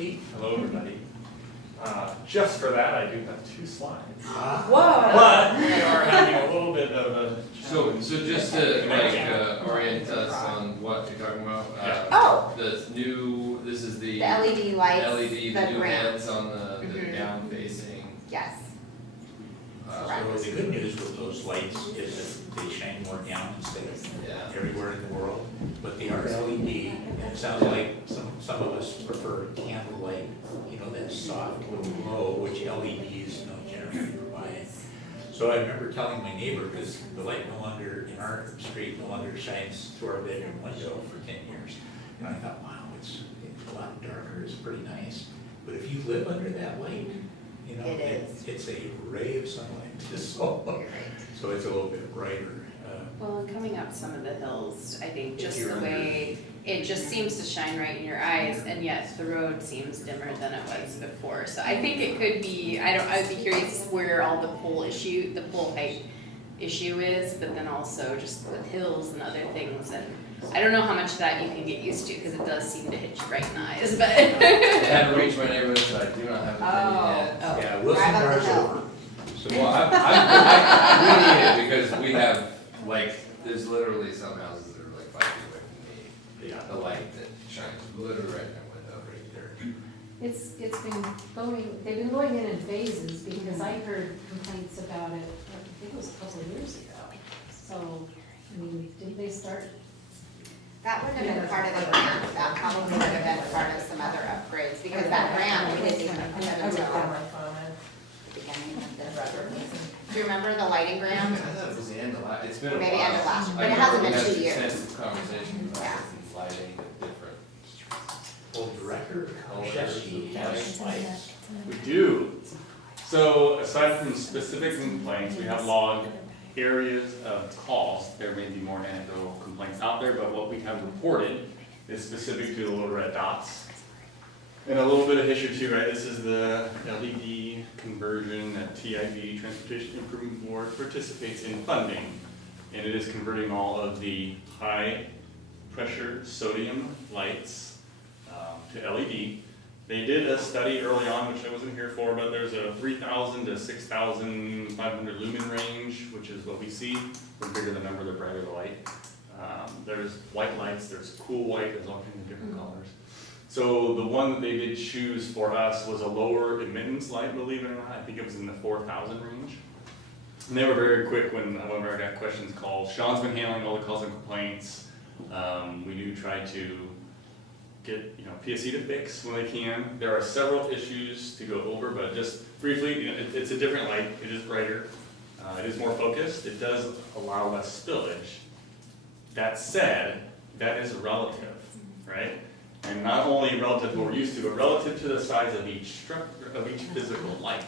Steve. Hello, everybody. Just for that, I do have 2 slides. Whoa! But we are having a little bit of a So just to orient us on what you're talking about, Oh. this is the The LED lights, LED, the the new grant. heads on the Mhm. down facing. Yes. So the good news with those lights is that they shine more down instead of Yeah. everywhere in the world. But they are LED, and it sounds like some of us prefer candlelight, you know, that soft little glow, which LEDs don't generally provide. So I remember telling my neighbor, because the light no longer, in our street, no longer shines through our bedroom window for 10 years. And I thought, wow, it's a lot darker, it's pretty nice. But if you live under that light, you know, It is. it's a ray of sunlight. So it's a little bit brighter. Well, and coming up some of the hills, I think If just you're the under- way, it just seems to shine right in your eyes, and yet the road seems dimmer than it was before. So I think it could be, I'd be curious where all the pole height issue is, but then also just with hills and other things, and I don't know how much of that you can get used to, because it does seem to hit you right in the eyes, but. I haven't reached my neighborhood, so I do not have an opinion yet. Oh. Yeah, Wilson Drive up the Bar's hill. over. So Well, we need it because we have, like, there's literally some houses that are like 5 feet away from me. Yeah. The light that shines literally right in my window. right there. It's been going, they've been going in phases, because I heard complaints about it, I think it was a couple of years ago. So, I mean, didn't they start? That would have been part of the grant, that probably would have been part of some other upgrades, because that grant, we didn't even put it until the beginning of this. Do you remember the lighting I grant? thought it was the end of last, it's been a while. Maybe end of last year, but I it hasn't remember been we 2 years. had extensive conversations about Yeah. these lighting and different. Well, Director Shefsky has lights. We do. So aside from specific complaints, we have logged areas of calls. There may be more anecdotal complaints out there, but what we have reported is specific to the little red dots. And a little bit of history too, right? This is the LED conversion that TIB, Transportation Improvement Board, participates in funding. And it is converting all of the high pressure sodium lights to LED. They did a study early on, which I wasn't here for, but there's a 3,000 to 6,500 lumen range, which is what we see. The bigger the number, the brighter the light. There's white lights, there's cool white, there's all kinds of different colors. So the one that they did choose for us was a lower emittance light, believe it or not. I think it was in the 4,000 range. And they were very quick whenever I got questions called. Sean's been handling all the calls and complaints. We do try to get PSC to fix when they can. There are several issues to go over, but just briefly, it's a different light. It is brighter. It is more focused. It does allow less spillage. That said, that is relative, right? And not only relative to what we're used to, but relative to the size of each structure, of each physical light.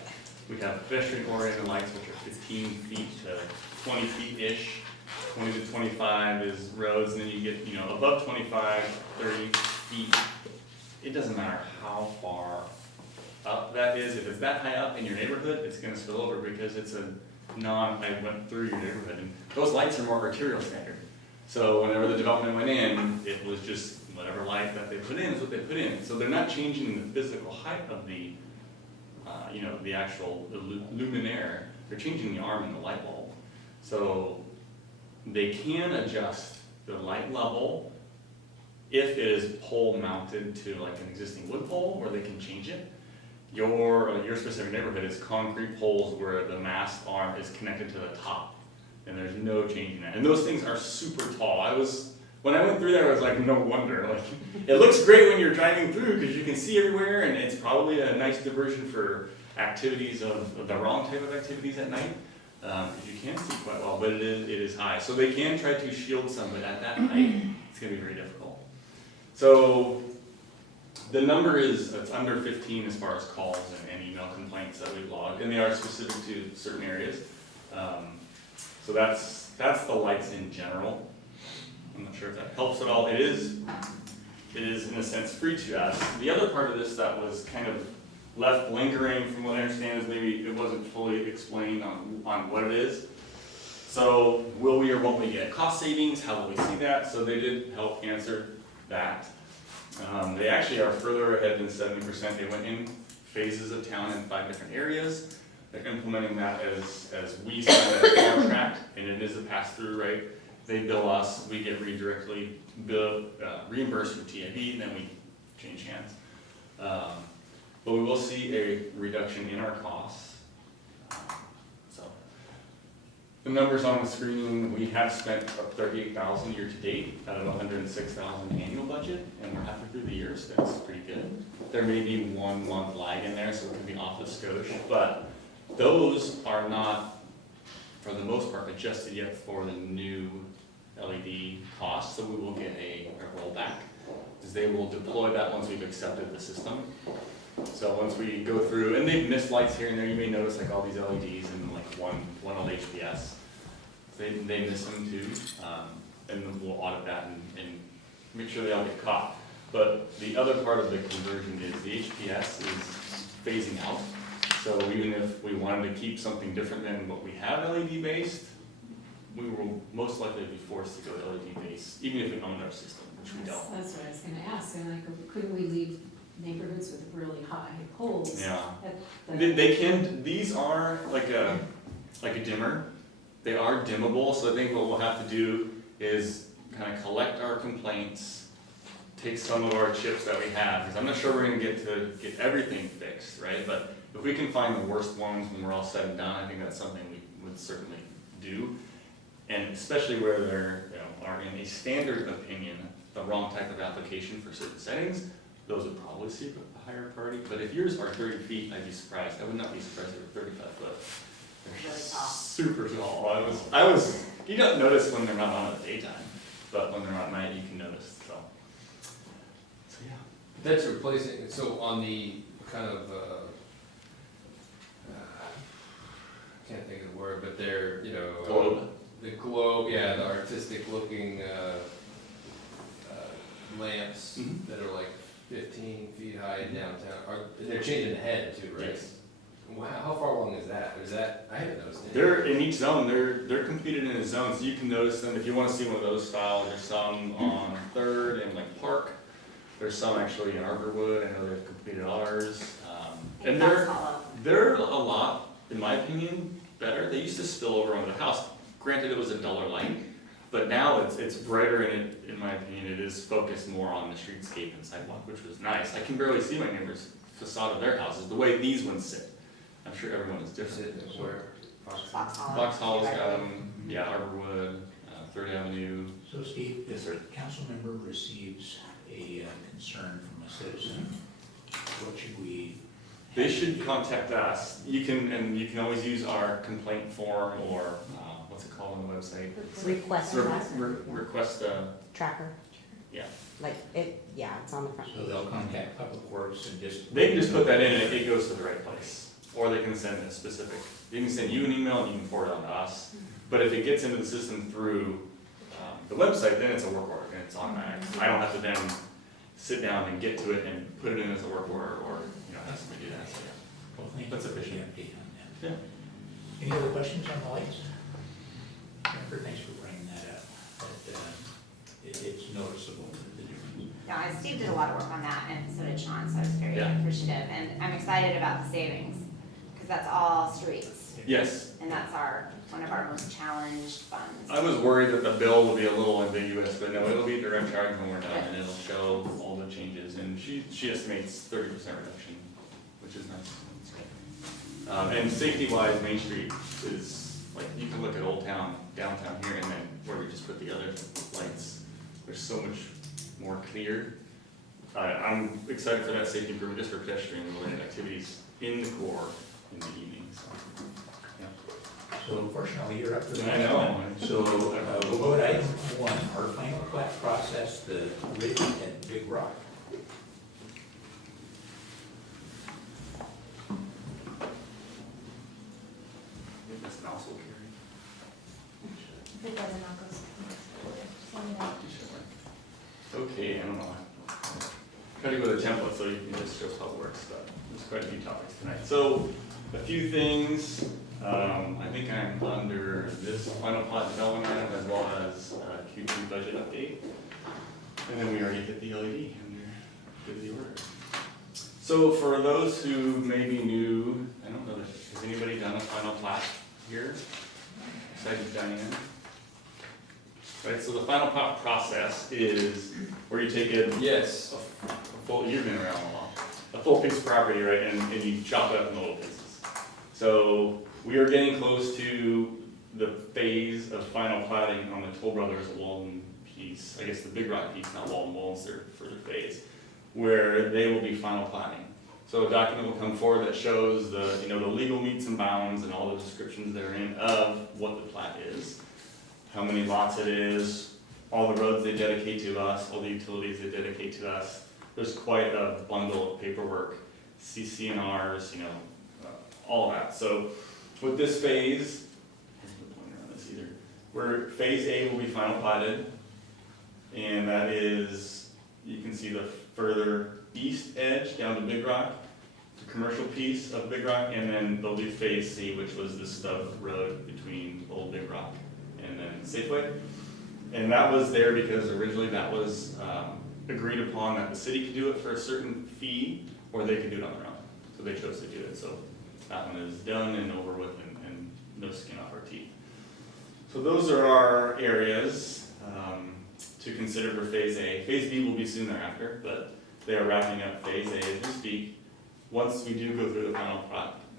We have pedestrian-oriented lights, which are 15 feet to 20 feet-ish. 20 to 25 is roads, and then you get, above 25, 30 feet. It doesn't matter how far up that is. If it's that high up in your neighborhood, it's gonna spill over because it's I went through your neighborhood, and those lights are more arterial standard. So whenever the development went in, it was just whatever light that they put in is what they put in. So they're not changing the physical height of the, the actual luminaire. They're changing the arm in the light bulb. So they can adjust the light level if it is pole mounted to like an existing wood pole, or they can change it. Your specific neighborhood is concrete poles where the mast arm is connected to the top, and there's no changing that. And those things are super tall. When I went through there, I was like, no wonder. Like, it looks great when you're driving through because you can see everywhere, and it's probably a nice diversion for activities of the wrong type of activities at night. Because you can see quite well, but it is high. So they can try to shield some, but at that height, it's going to be very difficult. So the number it's under 15 as far as calls and email complaints that we've logged, and they are specific to certain areas. So that's the lights in general. I'm not sure if that helps at all. It is in a sense free to us. The other part of this that was kind of left lingering, from what I understand, is maybe it wasn't fully explained on what it is. So will we or won't we get cost savings? How will we see that? So they did help answer that. They actually are further ahead than 70%. They went in phases of town in 5 different areas. They're implementing that as we sign a contract, and it is a pass-through rate. They bill us, we get redirectly reimbursed for TID, and then we change hands. But we will see a reduction in our costs. So the numbers on the screen, we have spent up $38,000 year to date out of $106,000 annual budget, and we're halfway through the year, so that's pretty good. There may be 1 month lag in there, so it could be off the skosh, but those are not, for the most part, adjusted yet for the new LED costs, so we will get a rollback, because they will deploy that once we've accepted the system. So once we go through, and they've missed lights here and there, you may notice like all these LEDs and like one LHPS. They miss them too, and then we'll audit that and make sure they all get caught. But the other part of the conversion is the HPS is phasing out. So even if we wanted to keep something different than what we have LED based, we will most likely be forced to go LED based, even if we owned our system, which we don't. That's what I was gonna ask, and like, couldn't we leave neighborhoods with really high poles? Yeah. at the- They can, these are like a dimmer. They are dimmable, so I think what we'll have to do is kind of collect our complaints, take some of our chips that we have, because I'm not sure we're gonna get everything fixed, right? But if we can find the worst ones when we're all said and done, I think that's something we would certainly do. And especially where there are in a standard opinion, the wrong type of application for certain settings, those would probably see a higher priority. But if yours are 30 feet, I'd be surprised. I would not be surprised if they're 35 foot. They're Really tall. super tall. I was, you don't notice when they're not on at the daytime, but when they're on at night, you can notice, so yeah. That's replacing, so on the kind of, can't think of the word, but they're, Globe. the globe, yeah, the artistic looking, lamps Mhm. that are like 15 feet high downtown, they're changing the head too, right? Yes. Wow, how far along is that? Is that, I haven't noticed it. They're in each zone, they're completed in a zone, so you can notice them. If you wanna see one of those styles, there's some on Third and like Park. There's some actually in Arborwood, I know they've completed ours. And they're a lot, in my opinion, better. They used to spill over onto the house. Granted, it was a duller light, but now it's brighter and it, in my opinion, it is focused more on the streetscape and sidewalk, which was nice. I can barely see my neighbor's facade of their houses, the way these ones sit. I'm sure everyone is different. Is it where? Fox Hollow. Fox Hall's got them, yeah, Arborwood, Third Avenue. So Steve, Yes, if sir. a council member receives a concern from a citizen, what should we? They should contact us. You can always use our complaint form or, what's it called on the website? Request Request, tracker, yeah. like it, yeah, it's on the front. So they'll contact Public Works and just. They can just put that in and it goes to the right place. Or they can send a specific, they can send you an email and you can forward it on to us. But if it gets into the system through the website, then it's a work order and it's automatic. I don't have to then sit down and get to it and put it in as a work order or, have somebody do that, so yeah. Well, thank you That's for the efficient. update on that. Yeah. Any other questions on the lights? Jennifer, thanks for bringing that up. But, it's noticeable, the difference. Yeah, Steve did a lot of work on that, and so did Sean, so I was very Yeah. appreciative, and I'm excited about the savings, because that's all streets, Yes, and that's one of our most challenged funds. I was worried that the bill would be a little ambiguous, but no, it'll be direct charge when we're done and it'll show all the changes. And she estimates 30% reduction, which is nice. And safety wise, Main Street is, like, you can look at Old Town, downtown here, and then where we just put the other lights. There's so much more clear. I'm excited for that safety improvement just for pedestrian related activities in the core in the evening, so. So unfortunately, you're up to the I next know. one. So we'll go to item 1, our final plat process, the ridge at Big Rock. This mouse will carry. If it doesn't, I'll go. Just let me know. Okay, I don't know. Try to go to the template so you can just show how it works, but there's quite a few topics tonight. So, a few things, I think I'm under this final plot development item as well as Q2 budget update. And then we already hit the LED under So for those who may be new, I don't know, has anybody done a final plat here? Besides Diane? Right, so the final plat process is where you take a Yes. full, you've been around a while, a full piece of property, right, and you chop it up in little pieces. So we are getting close to the phase of final platting on the Toll Brothers Walden piece, I guess the Big Rock piece, not Walden, Walden's their further phase, where they will be final platting. So a document will come forward that shows the, the legal metes and bounds and all the descriptions therein of what the plat is, how many lots it is, all the roads they dedicate to us, all the utilities they dedicate to us. There's quite a bundle of paperwork, CC&Rs, all of that. So with this phase, there's no pointer on this either, where phase A will be final platted, and that is, you can see the further east edge down to Big Rock, the commercial piece of Big Rock, and then there'll be phase C, which was the stub road between Old Big Rock and then Safeway. And that was there because originally that was agreed upon that the city could do it for a certain fee, or they could do it on their own. So they chose to do it, so that one is done and over with, and no skin off our teeth. So those are our areas to consider for phase A. Phase B will be soon thereafter, but they are wrapping up phase A as we speak. Once we do go through the final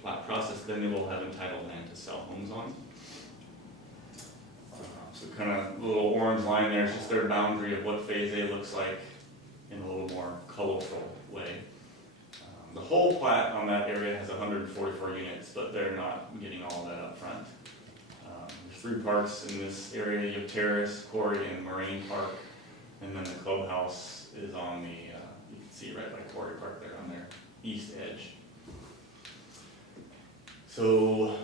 plat process, then they will have entitled land to sell homes on. So kind of a little orange line there is just their boundary of what phase A looks like in a little more colorful way. The whole plat on that area has 144 units, but they're not getting all of that up front. There's 3 parks in this area. You have Terrace, Quarry, and Moraine Park. And then the clubhouse is on the, you can see right by Quarry Park there on their east edge. So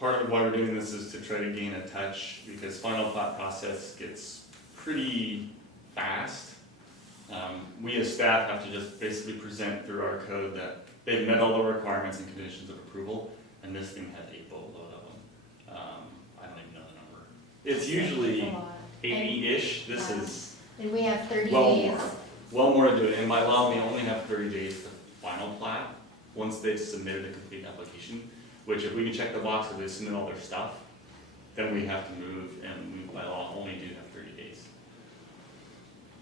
part of why we're doing this is to try to gain a touch, because final plat process gets pretty fast. We as staff have to just basically present through our code that they've met all the requirements and conditions of approval, and this thing has a boatload of them. I don't even know the number. It's usually It's a lot. 80-ish. This is And we have 30 well days. more. Well more to do it. And by law, we only have 30 days to final plat once they've submitted a complete application, which if we can check the box if they submit all their stuff, then we have to move, and we by law only do have 30 days.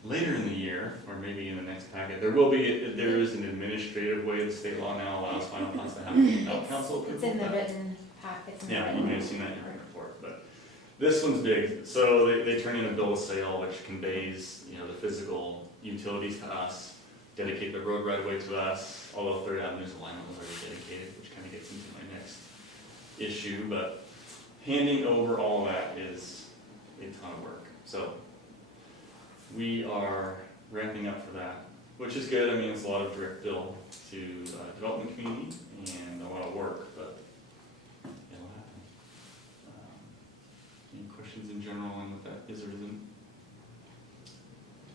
Later in the year, or maybe in the next packet, there is an administrative way the state law now allows final plats to happen without council approval. It's in the but- written packet. Yeah, you may have seen that in your report, but this one's big. So they turn in a bill of sale, which conveys, the physical utilities to us, dedicate the road right away to us, although Third Avenue's alignment was already dedicated, which kind of gets into my next issue, but handing over all of that is a ton of work. So we are ramping up for that, which is good. I mean, it's a lot of direct bill to development community and a lot of work, but it'll happen. Any questions in general on what that is or isn't?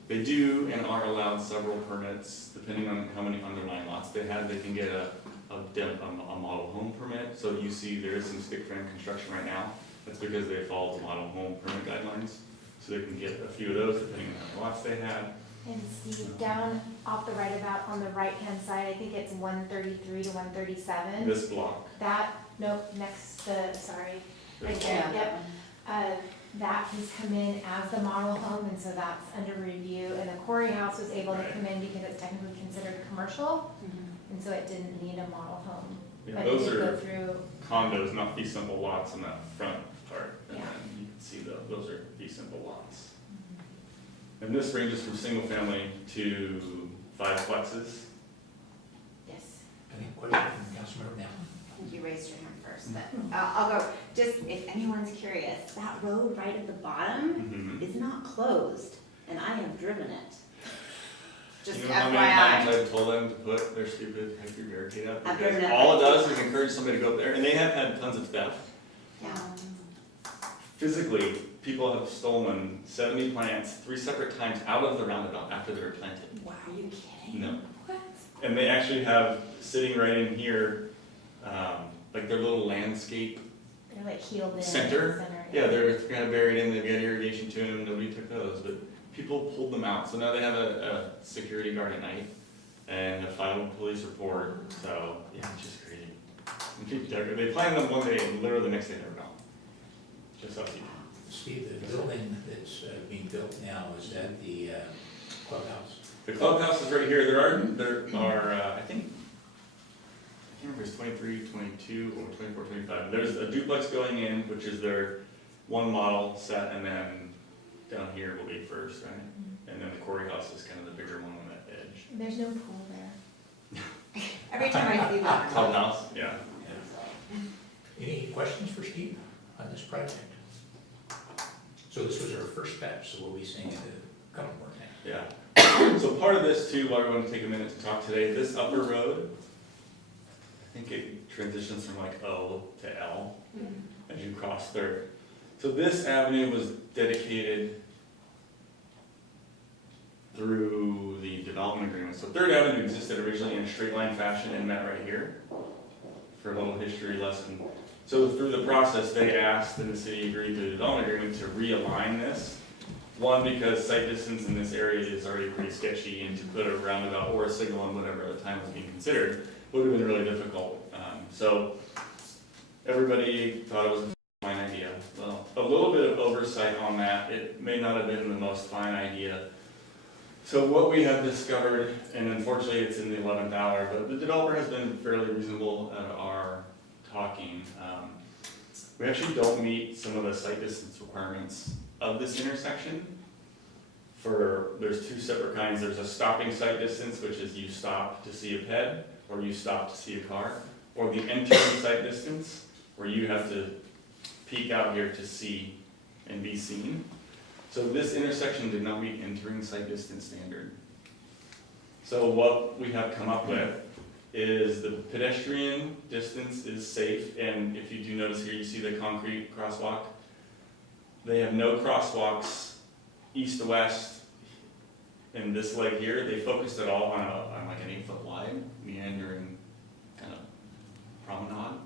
They do and are allowed several permits, depending on how many underlying lots they have. They can get a model home permit. So you see there is some stick frame construction right now. That's because they follow the model home permit guidelines. So they can get a few of those depending on how many lots they have. And Steve, down off the right about on the right-hand side, I think it's 133 to 137. This block. Next to, sorry, right this there, block. yep. That has come in as the model home, and so that's under review. And the Quarry House was able to come in because it's technically considered commercial, and so it didn't need a model home. Yeah, But it those did go are through, condos, not fee simple lots on that front part. And Yeah. then you can see those are fee simple lots. And this ranges from single family to 5 plexes. Yes. Any question from Councilmember Now? You raised your hand first, but I'll go, just if anyone's curious, that road right at the bottom Mhm. is not closed, and I have driven it. Just You know how many times FYI. I've told them to put their stupid hefty barricade up? I've Because driven it. all it does is encourage somebody to go up there, and they have had tons of theft. Yeah. Physically, people have stolen 70 plants 3 separate times out of the roundabout after they were planted. Wow, are you kidding? No. What? And they actually have, sitting right in here, like their little landscape they're like healed in. center. Yeah, they're kind of buried in, they've got irrigation to them, nobody took those, but people pulled them out. So now they have a security guard at night and the final police report, so, yeah, it's just crazy. And people, they plan them one day and literally the next day they're gone. Just up to you. Steve, the building that's being built now, is that the clubhouse? The clubhouse is right here, there are, I think, I can't remember if it's 23, 22, or 24, 25. There's a duplex going in, which is their one model set, and then down here will be first, right? And then the Corey house is kind of the bigger one on that edge. There's no pool there. Every time I see that. Clubhouse, yeah. Any questions for Steve on this project? So this was our first step, so we'll be seeing a couple more things. Yeah. So part of this too, why we want to take a minute to talk today, this upper road, I think it transitions from like O to L as you cross Third. So this avenue was dedicated through the development agreement. So Third Avenue existed originally in a straight line fashion and met right here for a little history lesson. So through the process, they asked and the city agreed to the development agreement to realign this. One, because sight distance in this area is already pretty sketchy, and to put a roundabout or a signal on whatever at the time was being considered would have been really difficult. So everybody thought it was a fine idea. Well, a little bit of oversight on that, it may not have been the most fine idea. So what we have discovered, and unfortunately it's in the 11th hour, but the developer has been fairly reasonable at our talking. We actually don't meet some of the sight distance requirements of this intersection. There's two separate kinds. There's a stopping sight distance, which is you stop to see a ped, or you stop to see a car, or the entering sight distance, where you have to peek out here to see and be seen. So this intersection did not meet entering sight distance standard. So what we have come up with is the pedestrian distance is safe, and if you do notice here, you see the concrete crosswalk. They have no crosswalks east to west in this leg here. They focused it all on like an 8-foot wide meandering kind of promenade,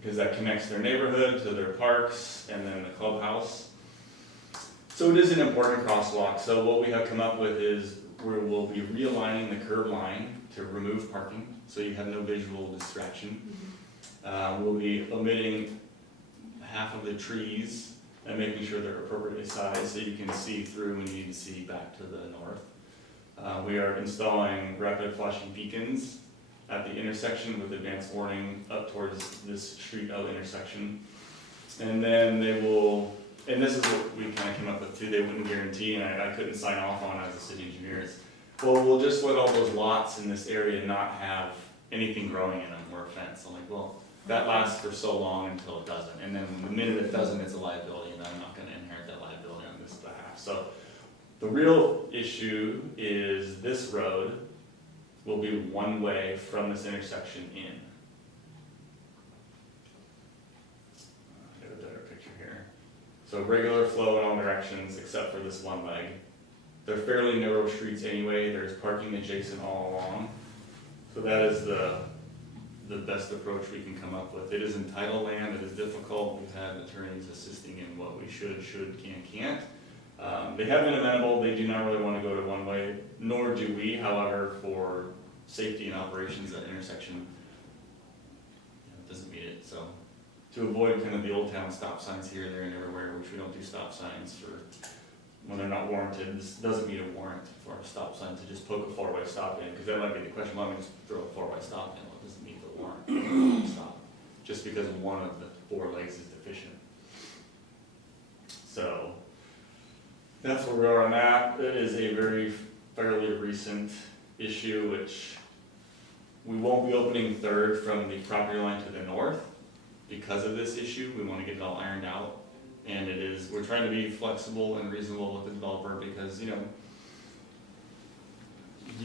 because that connects their neighborhood to their parks and then the clubhouse. So it is an important crosswalk. So what we have come up with is we'll be realigning the curb line to remove parking, so you have no visual distraction. We'll be omitting half of the trees and making sure they're appropriately sized so you can see through when you need to see back to the north. We are installing rapid flashing beacons at the intersection with advanced warning up towards this Street O intersection. And then they will, and this is what we kind of came up with too, they wouldn't guarantee, and I couldn't sign off on as a city engineer, is, well, we'll just let all those lots in this area not have anything growing in them or a fence. I'm like, well, that lasts for so long until it doesn't. And then the minute it doesn't, it's a liability, and I'm not gonna inherit that liability on this behalf. So the real issue is this road will be one way from this intersection in. Get a better picture here. So regular flow in all directions except for this one leg. They're fairly narrow streets anyway. There's parking adjacent all along. So that is the best approach we can come up with. It is entitled land, it is difficult. We've had attorneys assisting in what we should, can't. They have been amenable. They do not really want to go to one way, nor do we. However, for safety and operations, that intersection doesn't meet it. So to avoid kind of the old town stop signs here, there, and everywhere, which we don't do stop signs for when they're not warranted. This doesn't meet a warrant for a stop sign to just poke a 4-way stop in, because that might be the question. Why don't we just throw a 4-way stop in? Well, it doesn't meet the warrant stop, just because one of the 4 legs is deficient. So that's where we are on that. It is a fairly recent issue, which we won't be opening Third from the property line to the north because of this issue. We want to get it all ironed out. And we're trying to be flexible and reasonable with the developer, because, you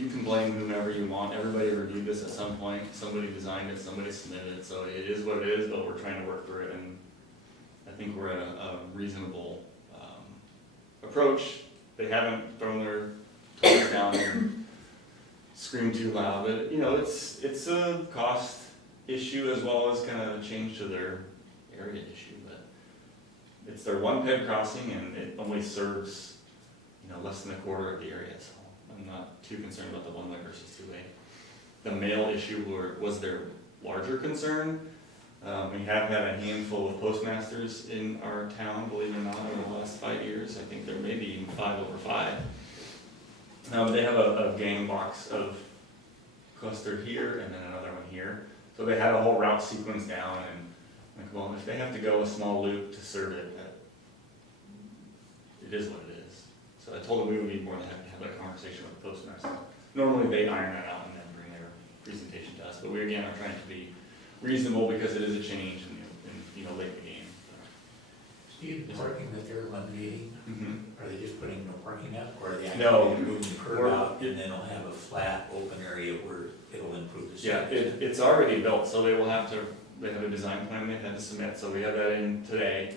can blame whomever you want. Everybody reviewed this at some point. Somebody designed it, somebody submitted it. So it is what it is, but we're trying to work through it. And I think we're at a reasonable approach. They haven't thrown their toys down and screamed too loud, but it's a cost issue as well as kind of a change to their area issue. But it's their one ped crossing, and it only serves less than a quarter of the area. So I'm not too concerned about the one-way versus two-way. The mail issue was their larger concern. We have had a handful of postmasters in our town, believe it or not, over the last 5 years. I think there may be even 5 over 5. They have a gang box of clustered here and then another one here. So they had a whole route sequence down, and like, well, if they have to go a small loop to serve it, it is what it is. So I told them we would be more than happy to have that conversation with the postmaster. Normally they iron that out and then bring their presentation to us, but we again are trying to be reasonable because it is a change and late in the game. Steve, the parking that they're eliminating, Mm-hmm. are they just putting no parking up, or are they actually No. gonna move the curb We're- out and then it'll have a flat, open area where it'll improve the Yeah, safety? it's already built, so they have a design plan they had to submit, so we have that in today.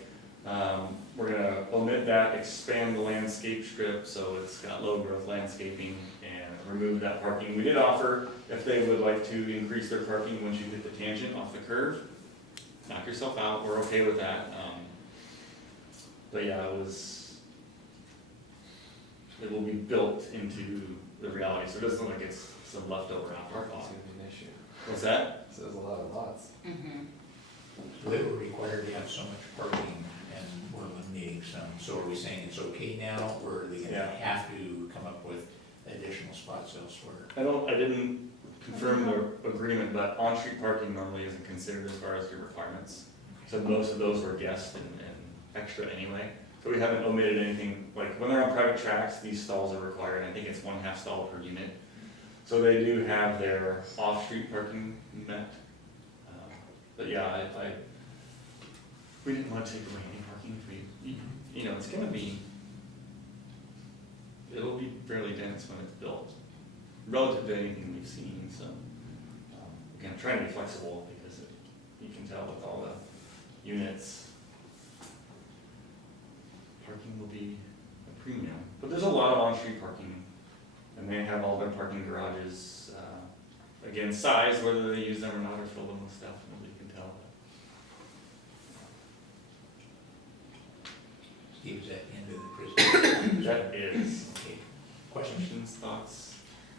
We're gonna omit that, expand the landscape strip, so it's got low growth landscaping, and remove that parking. We did offer, if they would like to increase their parking once you hit the tangent off the curve, knock yourself out, we're okay with that. But yeah, it will be built into the reality, so it doesn't look like it's some leftover afterthought. Parking's gonna be an issue. What's that? So there's a lot of lots. So they were required to have so much parking and we're eliminating some, so are we saying it's okay now, or are they gonna Yeah. have to come up with additional spots elsewhere? I didn't confirm the agreement, but on-street parking normally isn't considered as far as your requirements. So most of those were guest and extra anyway. So we haven't omitted anything, like when they're on private tracks, these stalls are required, I think it's 1/2 stall per unit. So they do have their off-street parking met. But yeah, we didn't want to take away any parking if it's gonna be, it'll be fairly dense when it's built, relative to anything we've seen, so. Again, trying to be flexible because you can tell with all the units, parking will be a premium. But there's a lot of on-street parking, and they have all their parking garages, again, size, whether they use them or not, or fill them with stuff, nobody can tell. Steve, is that the end of the presentation? That is. Okay. Questions? Questions, thoughts?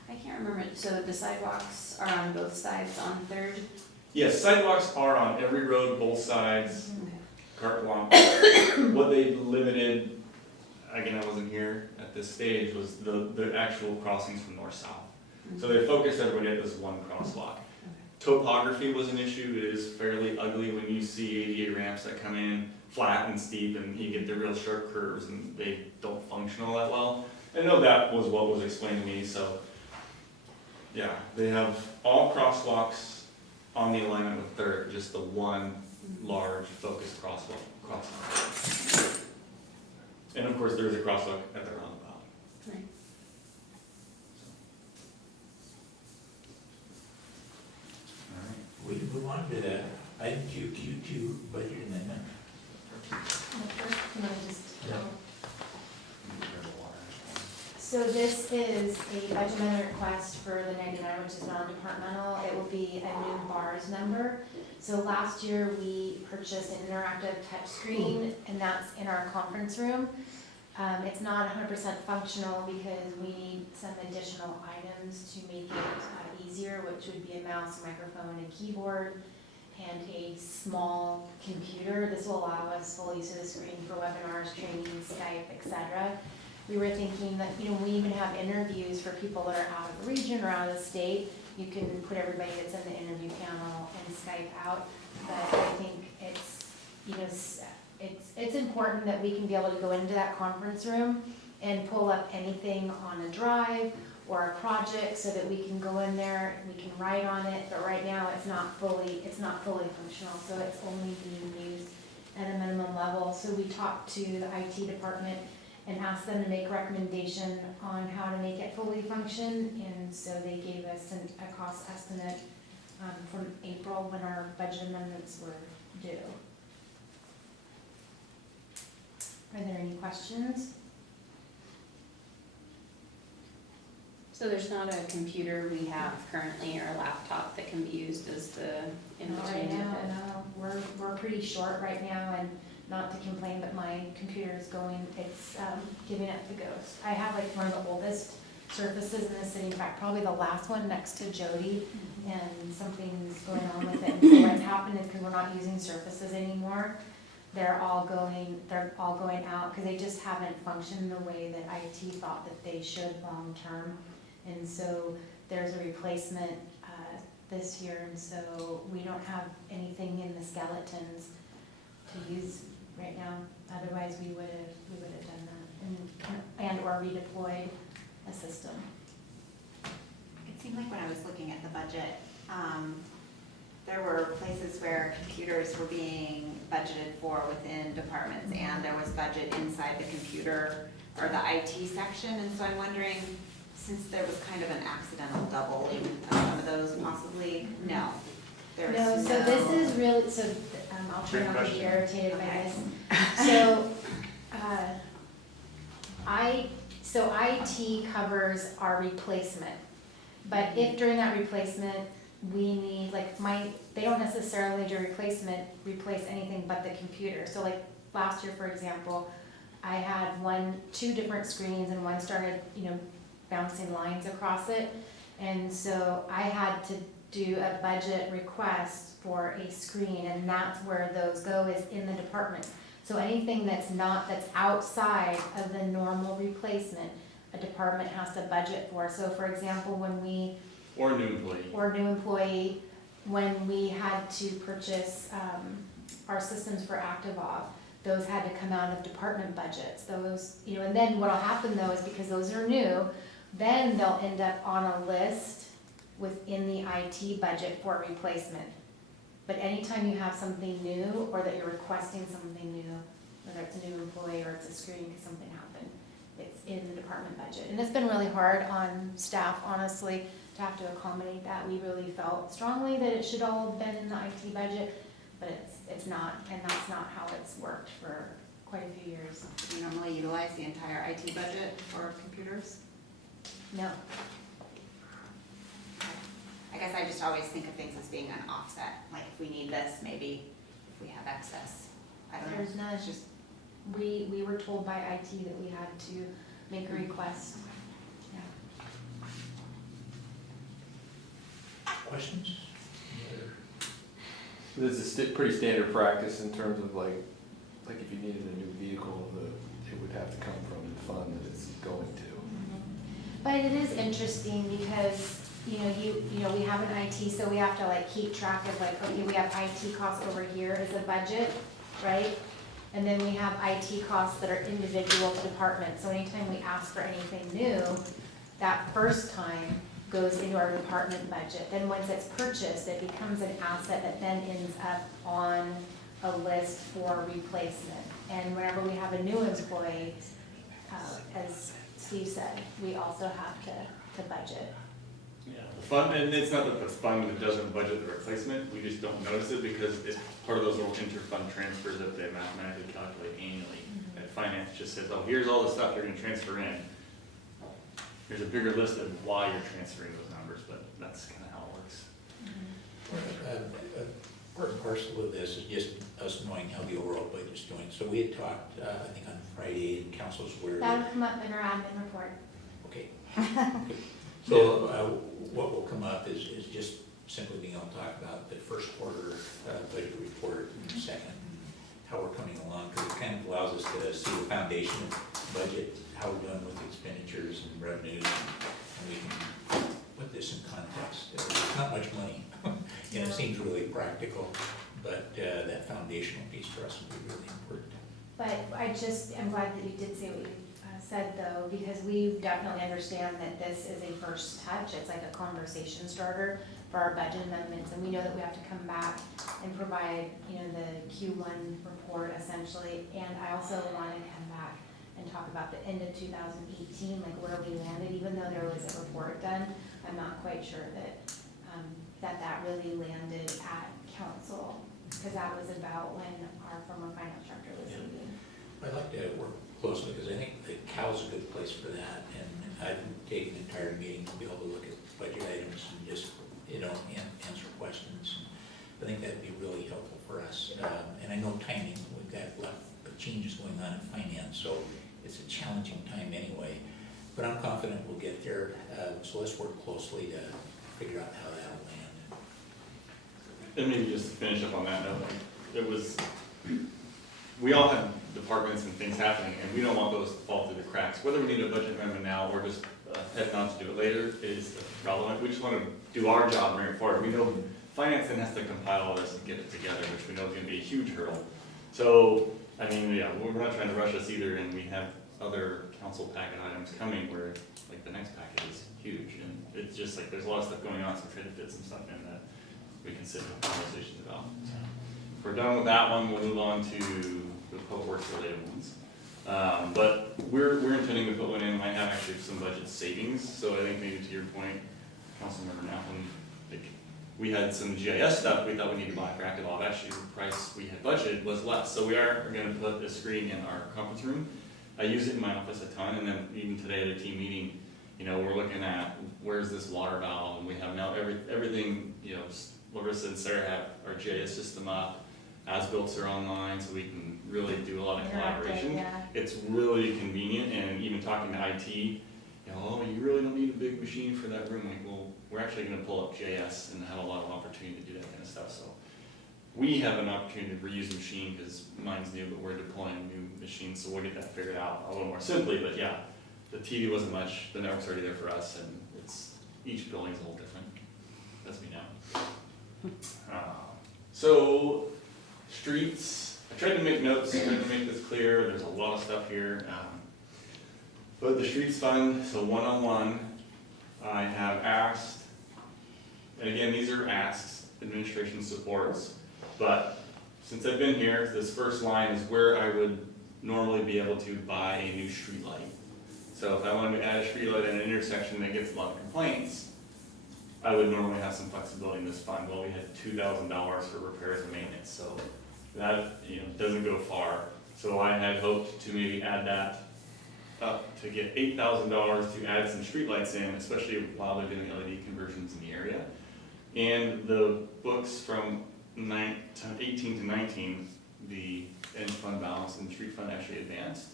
I can't remember, so the sidewalks are on both sides on Third? Yes, sidewalks are on every road, both sides, carte blanche. What they limited, again, I wasn't here at this stage, was the actual crossings from north-south. So they focused everybody at this one crosswalk. Topography was an issue. It is fairly ugly when you see ADA ramps that come in flat and steep and you get the real sharp curves and they don't function all that well. I know that was what was explained to me, so yeah, they have all crosswalks on the alignment with Third, just the one large focused crosswalk. And of course, there is a crosswalk at the roundabout. Right. We can move on to the item Q2 budget amendment. Can I just, Yeah. So this is a budget amendment request for the 99, which is non-departmental. It will be a new bars number. So last year, we purchased an interactive touchscreen, and that's in our conference room. It's not 100% functional because we need some additional items to make it easier, which would be a mouse, microphone, and keyboard, and a small computer. This will allow us full use of the screen for webinars, training, Skype, etc. We were thinking that, we even have interviews for people that are out of the region or out of the state. You can put everybody that's in the interview panel and Skype out, but I think it's important that we can be able to go into that conference room and pull up anything on a drive or a project so that we can go in there, we can write on it, but right now it's not fully functional, so it's only being used at a minimum level. So we talked to the IT department and asked them to make recommendation on how to make it fully function, and so they gave us a cost estimate from April when our budget amendments were due. Are there any questions? So there's not a computer we have currently or a laptop that can be used as the in Not between right now, of it? no, we're pretty short right now, and not to complain, but my computer is going, it's giving up the ghost. I have like one of the oldest surfaces in the city, in fact, probably the last one next to Jody, and something's going on with it. And so what's happened is, because we're not using surfaces anymore, they're all going out, because they just haven't functioned the way that IT thought that they should long-term. And so there's a replacement this year, and so we don't have anything in the skeletons to use right now. Otherwise, we would have done that and or redeployed a system. It seemed like when I was looking at the budget, there were places where computers were being budgeted for within departments, and there was budget inside the computer or the IT section, and so I'm wondering, since there was kind of an accidental doubling of some of those possibly, no. There's No, so this is really, so I'll try not to be irritated by this. So, IT covers our replacement. But if during that replacement, we need, they don't necessarily do replace anything but the computer. So like last year, for example, I had two different screens, and one started, bouncing lines across it. And so I had to do a budget request for a screen, and that's where those go, is in the department. So anything that's outside of the normal replacement, a department has to budget for. So for example, Or new employee. When we had to purchase our systems for ActiveOff, those had to come out of department budgets. Those, and then what'll happen though is, because those are new, then they'll end up on a list within the IT budget for replacement. But anytime you have something new, or that you're requesting something new, whether it's a new employee or it's a screen because something happened, it's in the department budget. And it's been really hard on staff, honestly, to have to accommodate that. We really felt strongly that it should all have been in the IT budget, but it's not, and that's not how it's worked for quite a few years. Do you normally utilize the entire IT budget for computers? No. I guess I just always think of things as being an offset, like if we need this, maybe if we have excess. I don't know. There's none. It's just, We were told by IT that we had to make a request. Yeah. Questions? This is pretty standard practice in terms of like if you needed a new vehicle, it would have to come from the fund that it's going to. But it is interesting because, we have an IT, so we have to keep track of okay, we have IT costs over here as a budget, right? And then we have IT costs that are individual to departments. So anytime we ask for anything new, that first time goes into our department budget. Then once it's purchased, it becomes an asset that then ends up on a list for replacement. And whenever we have a new employee, as Steve said, we also have to budget. Yeah, the fund, and it's not that the fund doesn't budget the replacement, we just don't notice it because it's part of those little inter-fund transfers that they mathematically calculate annually. And finance just says, oh, here's all the stuff you're gonna transfer in. Here's a bigger list of why you're transferring those numbers, but that's kind of how it works. Part and parcel of this is just us knowing how the overall budget's doing. So we had talked, I think on Friday in Council Square. That'll come up in our admin report. Okay. Okay. So what will come up is just simply being able to talk about the first quarter budget report, and the second, how we're coming along, because it kind of allows us to see the foundation of budget, how we're doing with expenditures and revenues, and we can put this in context. It's not much money, it seems really practical, but that foundational piece for us will be really important. But I'm glad that you did say what you said though, because we definitely understand that this is a first touch. It's like a conversation starter for our budget amendments, and we know that we have to come back and provide, the Q1 report essentially. And I also want to come back and talk about the end of 2018, like where we landed, even though there was a report done. I'm not quite sure that that really landed at council, because that was about when our former finance director was leaving. I'd like to work closely, because I think the COW's a good place for that, and I'd take an entire meeting to be able to look at budget items and just, answer questions. I think that'd be really helpful for us, and I know timing, we've got a lot of changes going on in finance, so it's a challenging time anyway. But I'm confident we'll get there, so let's work closely to figure out how that'll land. And maybe just to finish up on that note, like, it was, we all have departments and things happening, and we don't want those to fall through the cracks. Whether we need a budget amendment now or just head on to do it later is relevant. We just want to do our job moving forward. We know finance then has to compile all this and get it together, which we know is going to be a huge hurdle. So, I mean, yeah, we're not trying to rush this either, and we have other council packet items coming where, like, the next packet is huge, and it's just like, there's a lot of stuff going on, so try to fit some stuff in that we can sit and have conversations about. So, if we're done with that one, we'll move on to the public works related ones. But we're intending to put one in, might have actually some budget savings, so I think maybe to your point, Councilmember Napoli, like, we had some GIS stuff we thought we needed to buy for active law, actually the price we had budgeted was less, so we're gonna put a screen in our conference room. I use it in my office a ton, and then even today at a team meeting, you know, we're looking at where's this water valve, and we have now everything, you know, Larissa and Sarah have our GIS system up, as-built are online, so we can really do a lot of collaboration. Yeah. It's really convenient, and even talking to IT, you know, oh, you really don't need a big machine for that room. Like, well, we're actually gonna pull up GIS and have a lot of opportunity to do that kind of stuff, so. We have an opportunity to reuse a machine, because mine's new, but we're deploying a new machine, so we'll get that figured out a little more simply, but yeah. The TV wasn't much, the network's already there for us, and it's, each building's a little different. That's me now. So, streets, I tried to make notes, tried to make this clear, there's a lot of stuff here. But the streets fund, so one-on-one, I have asked, and again, these are asks, administration supports, but since I've been here, this first line is where I would normally be able to buy a new street light. So if I wanted to add a street light at an intersection that gets a lot of complaints, I would normally have some flexibility in this fund. Well, we had $2,000 for repairs and maintenance, so that, you know, doesn't go far. So I had hoped to maybe add that up to get $8,000 to add some streetlights in, especially while they're doing LED conversions in the area. And the books from 18 to 19, the end fund balance and the street fund actually advanced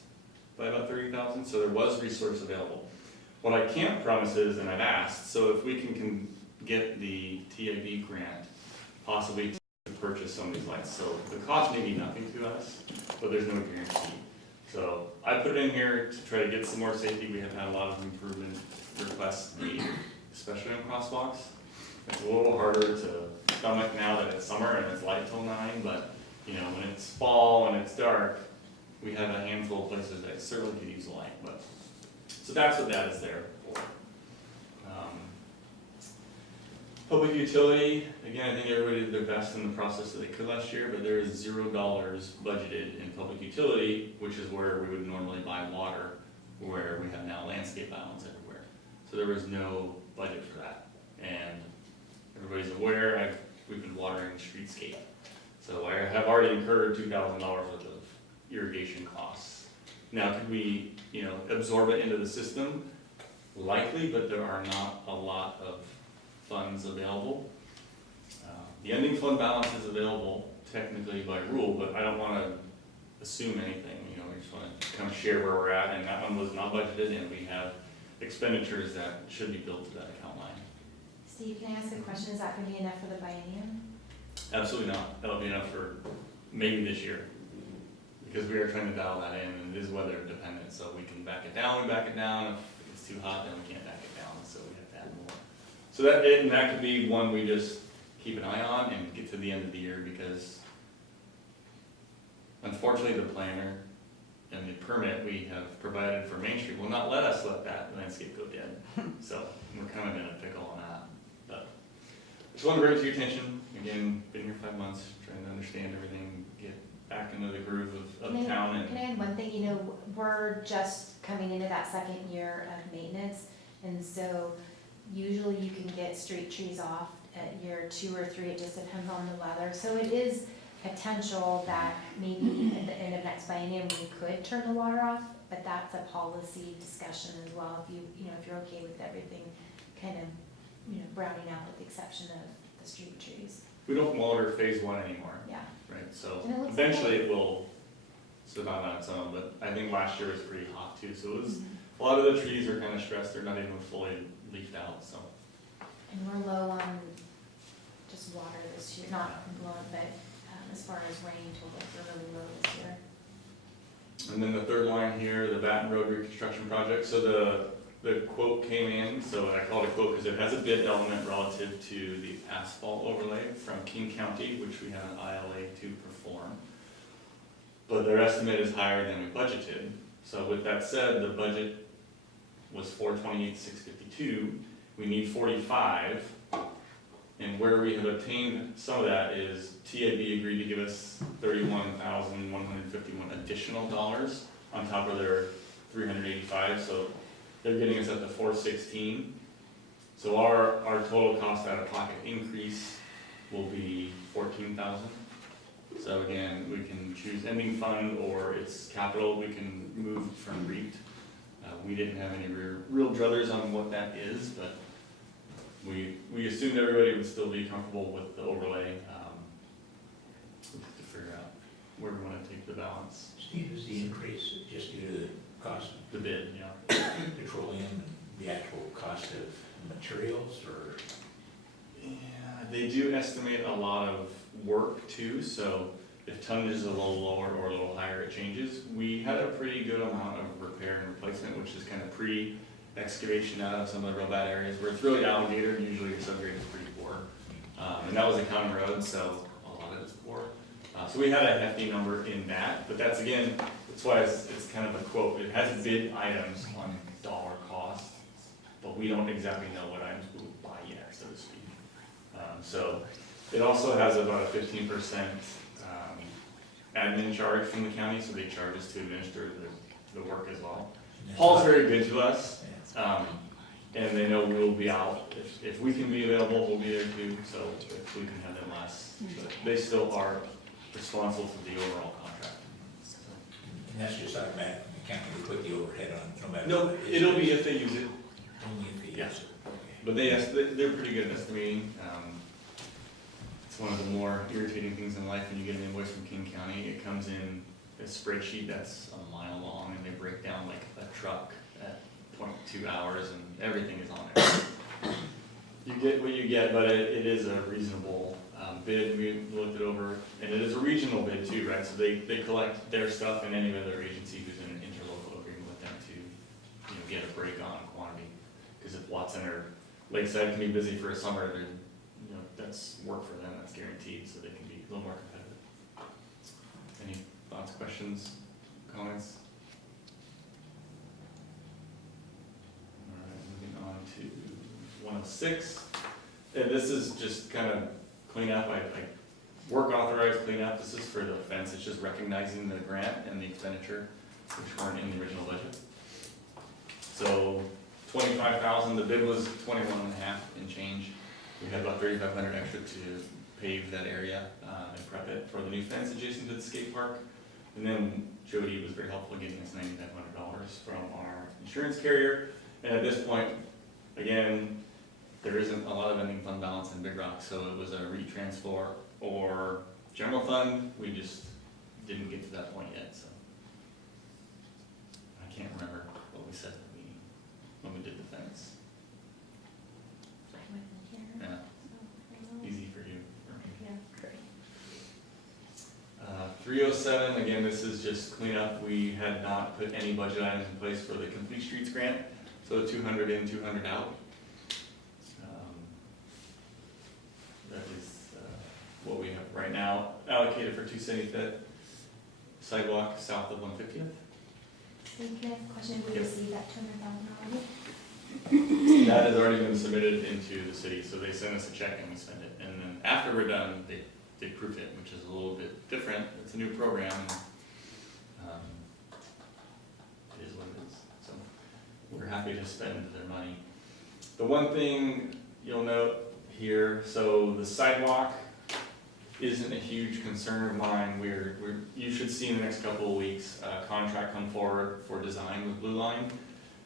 by about 30,000, so there was resource available. What I can't promise is, and I've asked, so if we can get the TIB grant, possibly to purchase some of these lights. So the cost may be nothing to us, but there's no guarantee. So I put it in here to try to get some more safety. We have had a lot of improvement requests made, especially on crosswalks. It's a little harder to stomach now that it's summer and it's light till 9, but you know, when it's fall and it's dark, we have a handful of places that certainly could use a light. But so that's what that is there for. Public utility, again, I think everybody did their best in the process that they could last year, but there is $0 budgeted in public utility, which is where we would normally buy water, where we have now landscape islands everywhere. So there was no budget for that. And everybody's aware, we've been watering the streetscape. So I have already incurred $2,000 worth of irrigation costs. Now, could we, you know, absorb it into the system? Likely, but there are not a lot of funds available. The ending fund balance is available technically by rule, but I don't want to assume anything. You know, we just want to kind of share where we're at, and that one was not budgeted, and we have expenditures that should be built to that account line. Steve, can I ask a question? Is that going to be enough for the biennium? Absolutely not. That'll be enough for maybe this year, because we are trying to dial that in, and it is weather dependent, so we can back it down, we back it down. If it's too hot, then we can't back it down, so we have to add more. So that could be one we just keep an eye on and get to the end of the year, because unfortunately the planner and the permit we have provided for Main Street will not let us let that landscape go dead. So we're kind of in a pickle on that. But just want to bring it to your attention. Again, been here 5 months, trying to understand everything, get back into the groove of town. And can I add one thing? You know, we're just coming into that second year of maintenance, and so usually you can get street trees off at year 2 or 3, it just depends on the weather. So it is potential that maybe at the end of next biennium we could turn the water off, but that's a policy discussion as well. If if you're okay with everything kind of, browning out with the exception of the street trees. we don't water phase 1 anymore, Yeah. right? So And it looks eventually it will survive on its own, but I think last year was pretty hot too, so it was a lot of the trees are kind of stressed, they're not even fully leafed out, so. And we're low on just water this year, not low, but as far as rain totals, we're really low this year. And then the third line here, the Baton Road reconstruction project, so the quote came in, so I call it a quote because it has a bid element relative to the asphalt overlay from King County, which we have an ILA to perform. But their estimate is higher than we budgeted, so with that said, the budget was $428,652, we need 45. And where we have obtained some of that is TAB agreed to give us $31,151 additional dollars on top of their $385, so they're getting us up to $416. So our total cost out of pocket increase will be $14,000. So again, we can choose ending fund or it's capital, we can move from REAP. We didn't have any real druthers on what that is, but we assumed everybody would still be comfortable with the overlay. We have to figure out where we want to take the balance. Steve, is the increase just due to the cost The bid, yeah. of petroleum and the actual cost of materials, or? Yeah, they do estimate a lot of work too, so if tonnage is a little lower or a little higher, it changes. We had a pretty good amount of repair and replacement, which is kind of pre-excavation out of some of the real bad areas where it's really alligator, and usually your subgrade is pretty poor. And that was a county road, so a lot of it is poor. So we had a hefty number in that, but that's again, that's why it's kind of a quote. It has bid items on dollar cost, but we don't exactly know what items we will buy yet, so to speak. So it also has about a 15% admin charge from the county, so they charge us to administer the work as well. Paul's very good to us, and they know we'll be out. If we can be available, we'll be there too, so if we can have them last. But they still are responsible for the overall contract. And that's just automatic, the county will put the overhead on, no matter. No, what it is. it'll be if they use it, Only if they Yeah. use it, okay. but they're pretty good at estimating. It's one of the more irritating things in life when you get an invoice from King County. It comes in a spreadsheet that's a mile long, and they break down like a truck at 0.2 hours, and everything is on there. You get what you get, but it is a reasonable bid. We looked it over, and it is a regional bid too, right? So they collect their stuff, and any other agency who's in an interlocal agreement with them to, get a break on quantity. Because if Watson or Lakeside can be busy for a summer, then, that's work for them, that's guaranteed, so they can be a little more competitive. Any thoughts, questions, comments? All right, moving on to 106. And this is just kind of cleanup, I work authorized cleanup. This is for the fence, it's just recognizing the grant and the expenditure, which weren't in the original budget. So 25,000, the bid was 21.5 and change. We had about 3,500 extra to pave that area and prep it for the new fence adjacent to the skate park. And then Jody was very helpful in getting us $9,500 from our insurance carrier. And at this point, again, there isn't a lot of ending fund balance in Big Rock, so it was a retransfer or general fund. We just didn't get to that point yet, so. I can't remember what we said when we did the fence. I wasn't here, Yeah, so I know. easy for you. Yeah, great. 307, again, this is just cleanup. We had not put any budget items in place for the Complete Streets grant, so 200 in, 200 out. That is what we have right now allocated for 275th sidewalk south of 150th. Steve, can I have a question? We Yep. received that $200,000 already? That has already been submitted into the city, so they send us a check and we spend it. And then after we're done, they proof it, which is a little bit different. It's a new program. It is what it is. So we're happy to spend their money. The one thing you'll note here, so the sidewalk isn't a huge concern of mine. You should see in the next couple of weeks a contract come forward for design with Blue Line.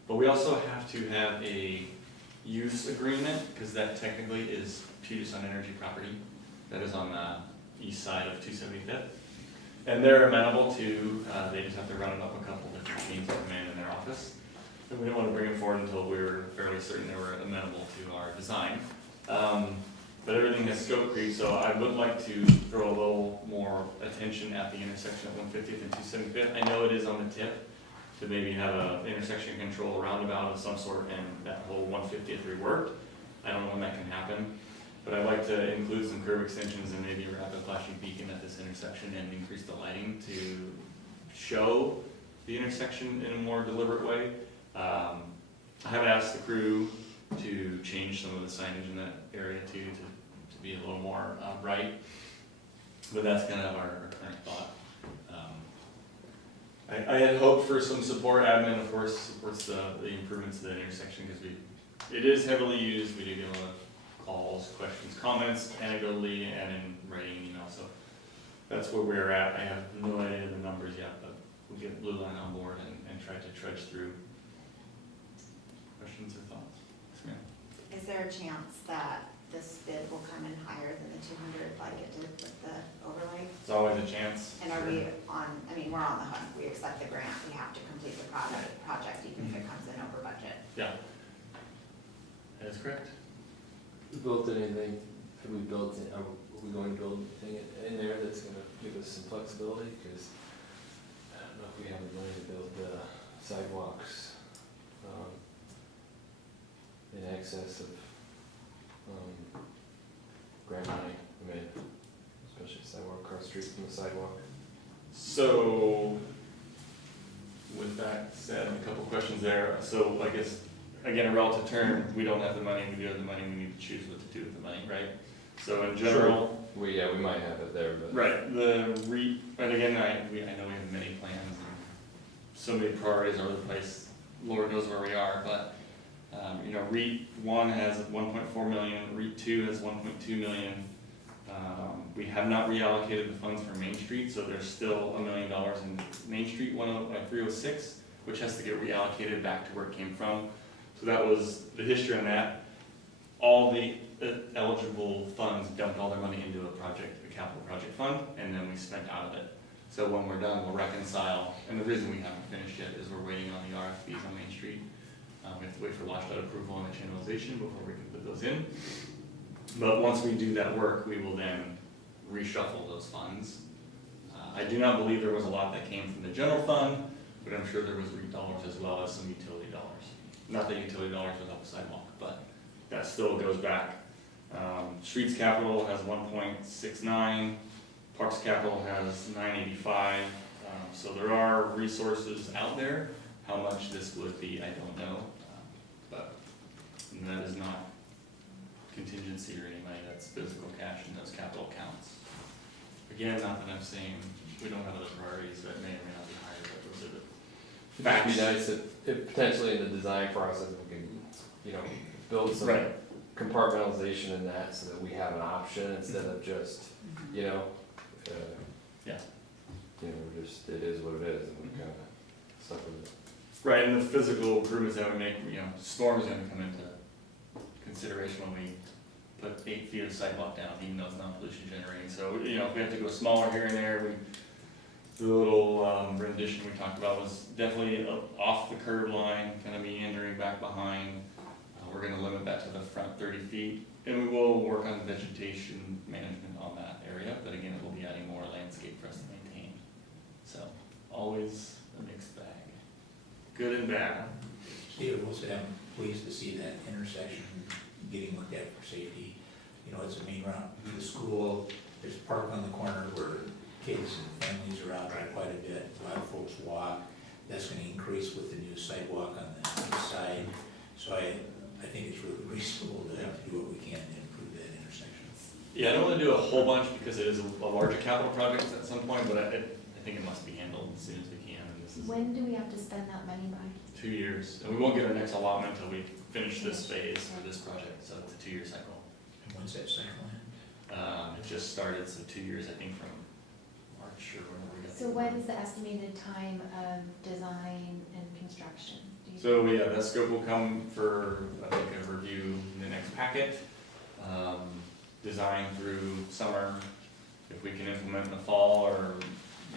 But we also have to have a use agreement, because that technically is Puget Sun Energy property. That is on the east side of 275th. And they're amenable to, they just have to run it up a couple different chains of command in their office. And we didn't want to bring it forward until we were fairly certain they were amenable to our design. But everything has scope creep, so I would like to throw a little more attention at the intersection of 150th and 275th. I know it is on the tip to maybe have a intersection control roundabout of some sort and that whole 150th reworked. I don't know when that can happen, but I'd like to include some curb extensions and maybe a rapid flashing beacon at this intersection and increase the lighting to show the intersection in a more deliberate way. I have asked the crew to change some of the signage in that area too, to be a little more bright, but that's kind of our current thought. I had hoped for some support. Admin, of course, supports the improvements to the intersection because it is heavily used. We do get a lot of calls, questions, comments, anecdotally and in writing, so that's where we're at. I have no idea the numbers yet, but we'll get Blue Line on board and try to trudge through. Questions or thoughts? Yes, ma'am. Is there a chance that this bid will come in higher than the 200 like it did with the overlay? It's always a chance. And are we on, I mean, we're on the hook, we accept the grant, we have to complete the project even if it comes in over budget. Yeah. That is correct. We built anything, have we built, are we going to build anything in there that's gonna give us some flexibility? Because I don't know if we have the money to build sidewalks in excess of grant money. I mean, especially sidewalk across the street from the sidewalk. So, with that said, a couple questions there. So I guess, again, a relative term, we don't have the money, we do have the money, we need to choose what to do with the money, right? So in general. We might have it there, but. Right, and again, I know we have many plans and so many priorities all over the place. Lord knows where we are, but, REIT 1 has 1.4 million, REIT 2 has 1.2 million. We have not reallocated the funds for Main Street, so there's still $1 million in Main Street 306, which has to get reallocated back to where it came from. So that was the history on that. All the eligible funds dumped all their money into a capital project fund, and then we spent out of it. So when we're done, we'll reconcile, and the reason we haven't finished yet is we're waiting on the RFPs on Main Street. We have to wait for WashDOT approval on the channelization before we can put those in. But once we do that work, we will then reshuffle those funds. I do not believe there was a lot that came from the general fund, but I'm sure there was REIT dollars as well as some utility dollars. Not that utility dollars would help the sidewalk, but that still goes back. Streets Capital has 1.69, Parks Capital has 985. So there are resources out there. How much this would be, I don't know, but that is not contingency or any money, that's physical cash in those capital accounts. Again, not that I'm saying we don't have other priorities that may or may not be higher, but those are the facts. It'd be nice if potentially in the design process, we can, build some Right. compartmentalization in that so that we have an option instead of just, Yeah. just, it is what it is, and we kind of stuck with it. Right, and the physical improvements that we make, storm is gonna come into consideration when we put 8 feet of sidewalk down, even though it's not pollution generating. So, if we have to go smaller here and there, the little rendition we talked about was definitely off the curb line, kind of meandering back behind. We're gonna limit that to the front 30 feet, and we will work on vegetation management on that area, but again, it will be adding more landscape for us to maintain. So, always a mixed bag, good and bad. Steve, I'm pleased to see that intersection getting looked at for safety. It's a main route to the school, there's a park on the corner where kids and families are out there quite a bit, a lot of folks walk. That's gonna increase with the new sidewalk on the east side. So I think it's really reasonable to do what we can to improve that intersection. Yeah, I don't wanna do a whole bunch because it is a larger capital project at some point, but I think it must be handled as soon as we can, and this is When do we have to spend that money by? 2 years. And we won't get our next allotment until we finish this phase for this project, so it's a 2-year cycle. And when's that cycle end? It just started, so 2 years, I think, from March or whenever we got. So what is the estimated time of design and construction? Do you So, yeah, that scope will come for, I think, a review in the next packet. Design through summer, if we can implement in the fall or,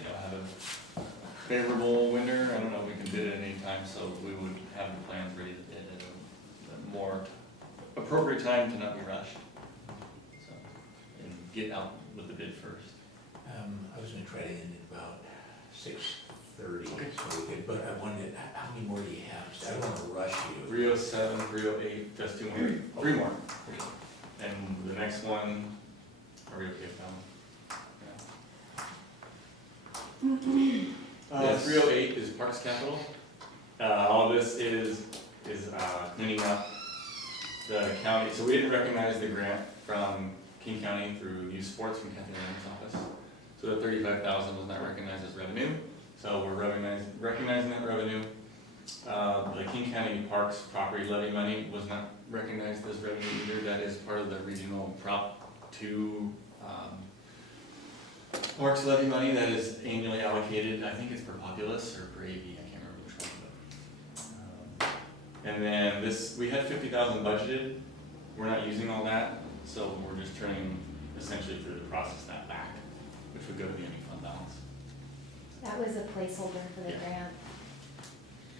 have a favorable winter, I don't know, we can bid it at any time, so we would have the plans ready to bid at a more appropriate time to not be rushed. So, and get out with the bid first. I was gonna try to end at about 6:30, so we could, but I wanted, how many more do you have? So I don't wanna rush you. 307, 308, just 2 more, 3 more. And the next one, are we okay with that one? Yeah. 308 is Parks Capital. All this is cleaning up the county, so we didn't recognize the grant from King County through Youth Sports from Kathy Lamb's office. So the 35,000 was not recognized as revenue, so we're recognizing that revenue. The King County Parks property levy money was not recognized as revenue either. That is part of the regional Prop 2 Parks levy money that is annually allocated. I think it's per populace or per AV, I can't remember which one. And then this, we had 50,000 budgeted. We're not using all that, so we're just turning essentially through the process that back, which would go to the ending fund balance. That was a placeholder for the Yeah. grant.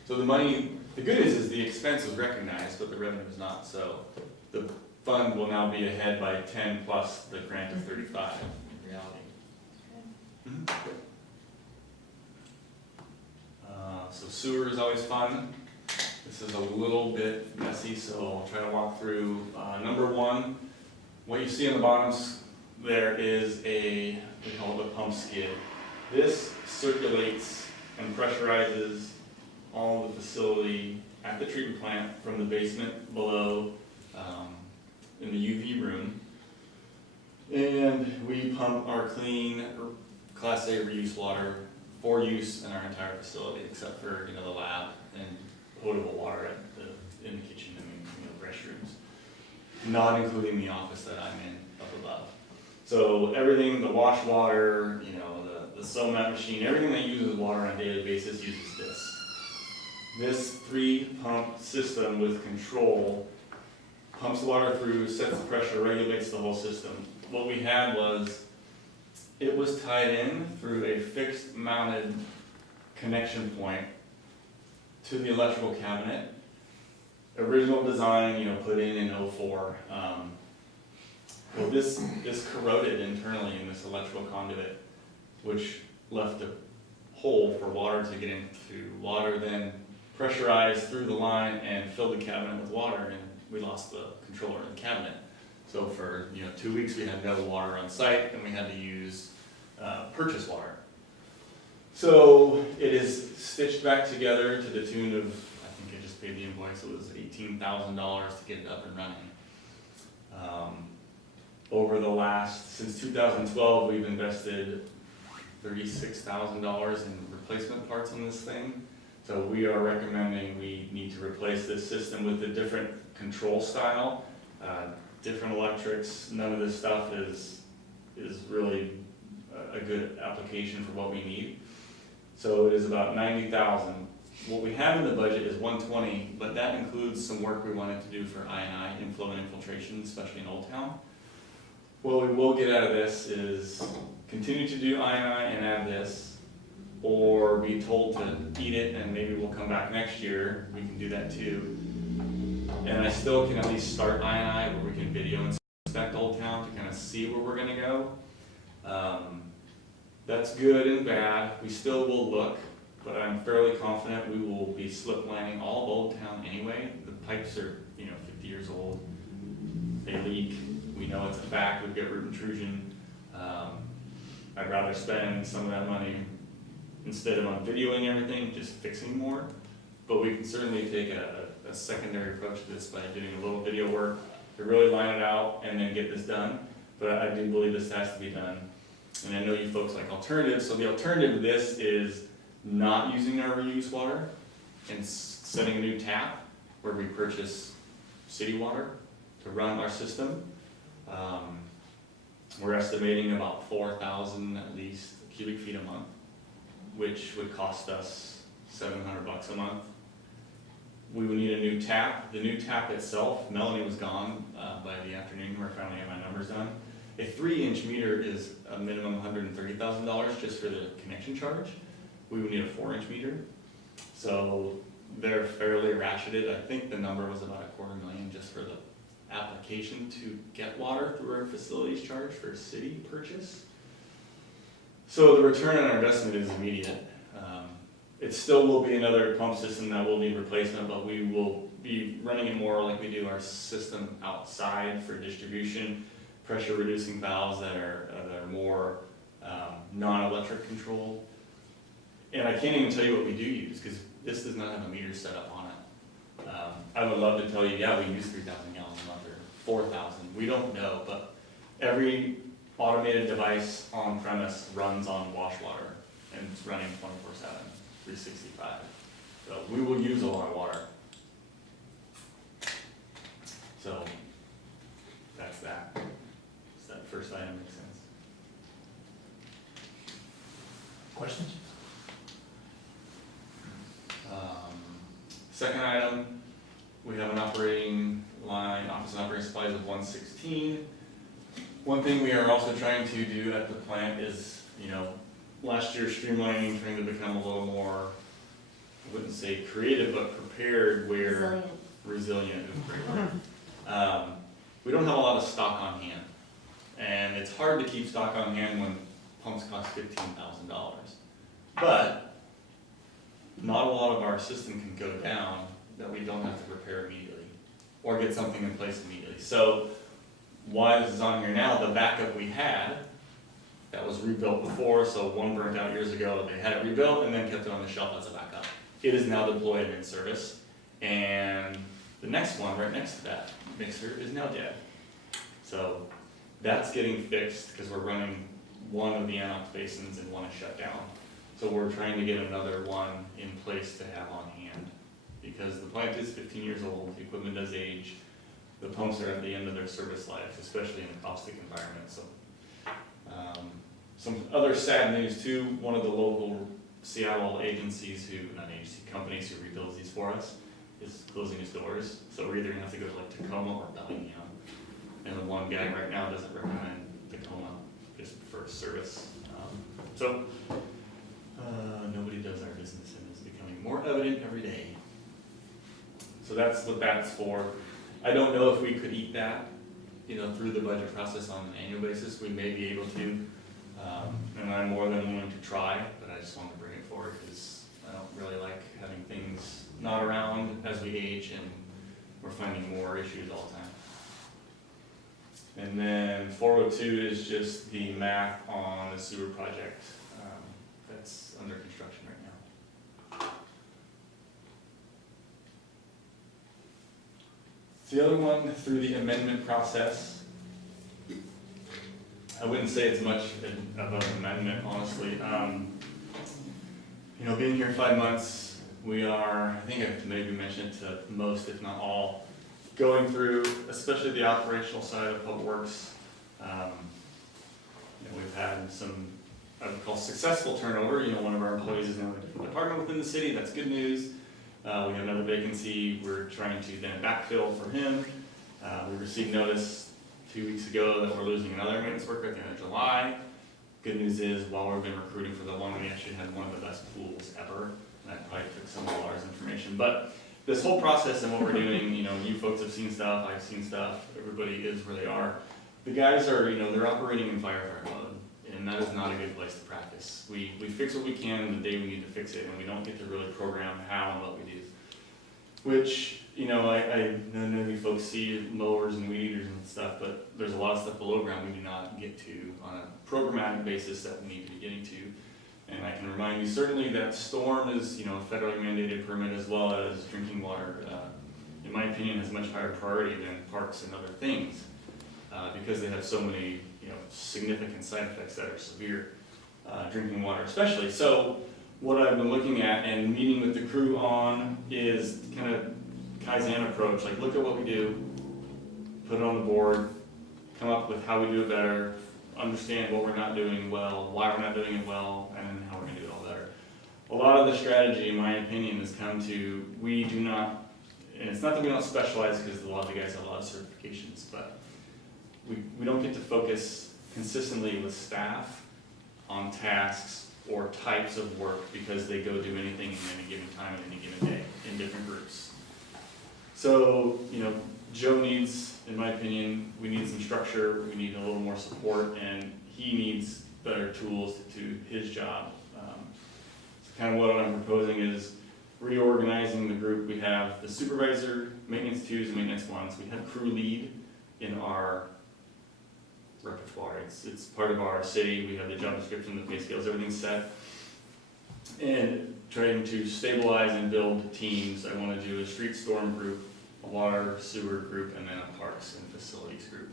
So the money, the good is the expense was recognized, but the revenue is not, so the fund will now be ahead by 10 plus the grant of 35 in reality. So sewer is always fun. This is a little bit messy, so I'll try to walk through. Number one, what you see on the bottoms there is we call it a pump skid. This circulates and pressurizes all the facility at the treatment plant from the basement below in the UV room. And we pump our clean Class A reuse water for use in our entire facility, except for, the lab and potable water in the kitchen and restrooms. Not including the office that I'm in up above. So everything, the wash water, the Somat machine, everything that uses water on a daily basis uses this. This 3-pump system with control pumps the water through, sets the pressure, regulates the whole system. What we had was, it was tied in through a fixed mounted connection point to the electrical cabinet. Original design, put in 04. Well, this corroded internally in this electrical conduit, which left a hole for water to get into. Water then pressurized through the line and filled the cabinet with water, and we lost the controller in the cabinet. So for 2 weeks we had no water on site, and we had to use purchase water. So it is stitched back together to the tune of, I think I just paid the invoice, it was $18,000 to get it up and running. Over the since 2012, we've invested $36,000 in replacement parts on this thing. So we are recommending we need to replace this system with a different control style, different electrics. None of this stuff is really a good application for what we need. So it is about $90,000. What we have in the budget is $120,000, but that includes some work we wanted to do for I&I, inflow and infiltration, especially in Old Town. What we will get out of this is continue to do I&I and add this, or be told to eat it and maybe we'll come back next year. We can do that too. And I still can at least start I&I where we can video inspect Old Town to kind of see where we're gonna go. That's good and bad. We still will look, but I'm fairly confident we will be slip lining all of Old Town anyway. The pipes are 50 years old. They leak. We know it's a fact. We've got root intrusion. I'd rather spend some of that money instead of on videoing everything, just fixing more. But we can certainly take a secondary approach to this by doing a little video work to really line it out and then get this done. But I do believe this has to be done. And I know you folks like alternatives. So the alternative to this is not using our reuse water and setting a new tap where we purchase city water to run our system. We're estimating about 4,000 at least cubic feet a month, which would cost us $700 a month. We would need a new tap. The new tap itself, Melanie was gone by the afternoon where I finally had my numbers done. A 3-inch meter is a minimum $130,000 just for the connection charge. we would need a 4-inch meter. So they're fairly ratcheted. I think the number was about $250,000 just for the application to get water through our facilities charge for city purchase. So the return on our investment is immediate. It still will be another pump system that will need replacement, but we will be running it more like we do our system outside for distribution, pressure reducing valves that are more non-electric controlled. And I can't even tell you what we do use, because this does not have a meter set up on it. I would love to tell you, yeah, we use 3,000 gallons a month or 4,000. We don't know, but every automated device on premise runs on wash water, and it's running 24/7, 365. So we will use a lot of water. So that's that. Does that first item make sense? Questions? Second item, we have an operating line, office and operating supplies of 116. One thing we are also trying to do at the plant is, last year streamlining, trying to become a little more, I wouldn't say creative, but prepared where resilient is a great word. We don't have a lot of stock on hand, and it's hard to keep stock on hand when pumps cost $15,000. But not a lot of our system can go down that we don't have to repair immediately or get something in place immediately. So why this is on here now, the backup we had that was rebuilt before, so one burnt out years ago, they had it rebuilt and then kept it on the shelf as a backup. It is now deployed and in service, and the next one right next to that mixer is now dead. So that's getting fixed because we're running one of the anox basins and one is shut down. So we're trying to get another one in place to have on hand, because the plant is 15 years old, the equipment does age, the pumps are at the end of their service life, especially in a caustic environment. So some other sad news too, one of the local Seattle agencies companies who rebuilds these for us is closing its doors. So we're either gonna have to go to like Tacoma or Bellingham. And the one guy right now doesn't recommend Tacoma just for service. Nobody does our business, and it's becoming more evident every day. So that's what that's for. I don't know if we could eat that, through the budget process on an annual basis. We may be able to, and I'm more than willing to try, but I just wanted to bring it forward because I don't really like having things not around as we age, and we're finding more issues all the time. And then 402 is just the math on the sewer project that's under construction right now. The other one, through the amendment process, I wouldn't say it's much of an amendment, honestly. Being here 5 months, we are, I think I've maybe mentioned it to most, if not all, going through, especially the operational side of Public Works. We've had some, I would call successful turnover. One of our employees is now in a different department within the city. That's good news. We have another vacancy. We're trying to then backfill for him. We received notice 2 weeks ago that we're losing another maintenance worker at the end of July. Good news is, while we've been recruiting for the one, we actually had one of the best pools ever. That probably took some of Laura's information. But this whole process and what we're doing, you folks have seen stuff, I've seen stuff, everybody is where they are. The guys are, they're operating in firefighter mode, and that is not a good place to practice. We fix what we can the day we need to fix it, and we don't get to really program how and what we do. Which, I know you folks see mowers and weed eaters and stuff, but there's a lot of stuff below ground we do not get to on a programmatic basis that we need to be getting to. And I can remind you certainly that storm is, a federally mandated permit, as well as drinking water, in my opinion, has much higher priority than parks and other things, because they have so many, significant side effects that are severe, drinking water especially. So what I've been looking at and meeting with the crew on is kind of Kaizen approach, like look at what we do, put it on the board, come up with how we do it better, understand what we're not doing well, why we're not doing it well, and how we're going to do it all better. A lot of the strategy, in my opinion, has come to, we do not, and it's not that we don't specialize because a lot of the guys have a lot of certifications, but we don't get to focus consistently with staff on tasks or types of work because they go do anything in any given time in any given day in different groups. So, Joe needs, in my opinion, we need some structure, we need a little more support, and he needs better tools to do his job. So kind of what I'm proposing is reorganizing the group. We have the supervisor, maintenance twos, and maintenance ones. We have crew lead in our repertoire. It's part of our city. We have the job description, the pay scales, everything's set. And trying to stabilize and build teams. I want to do a street storm group, a water sewer group, and then a parks and facilities group.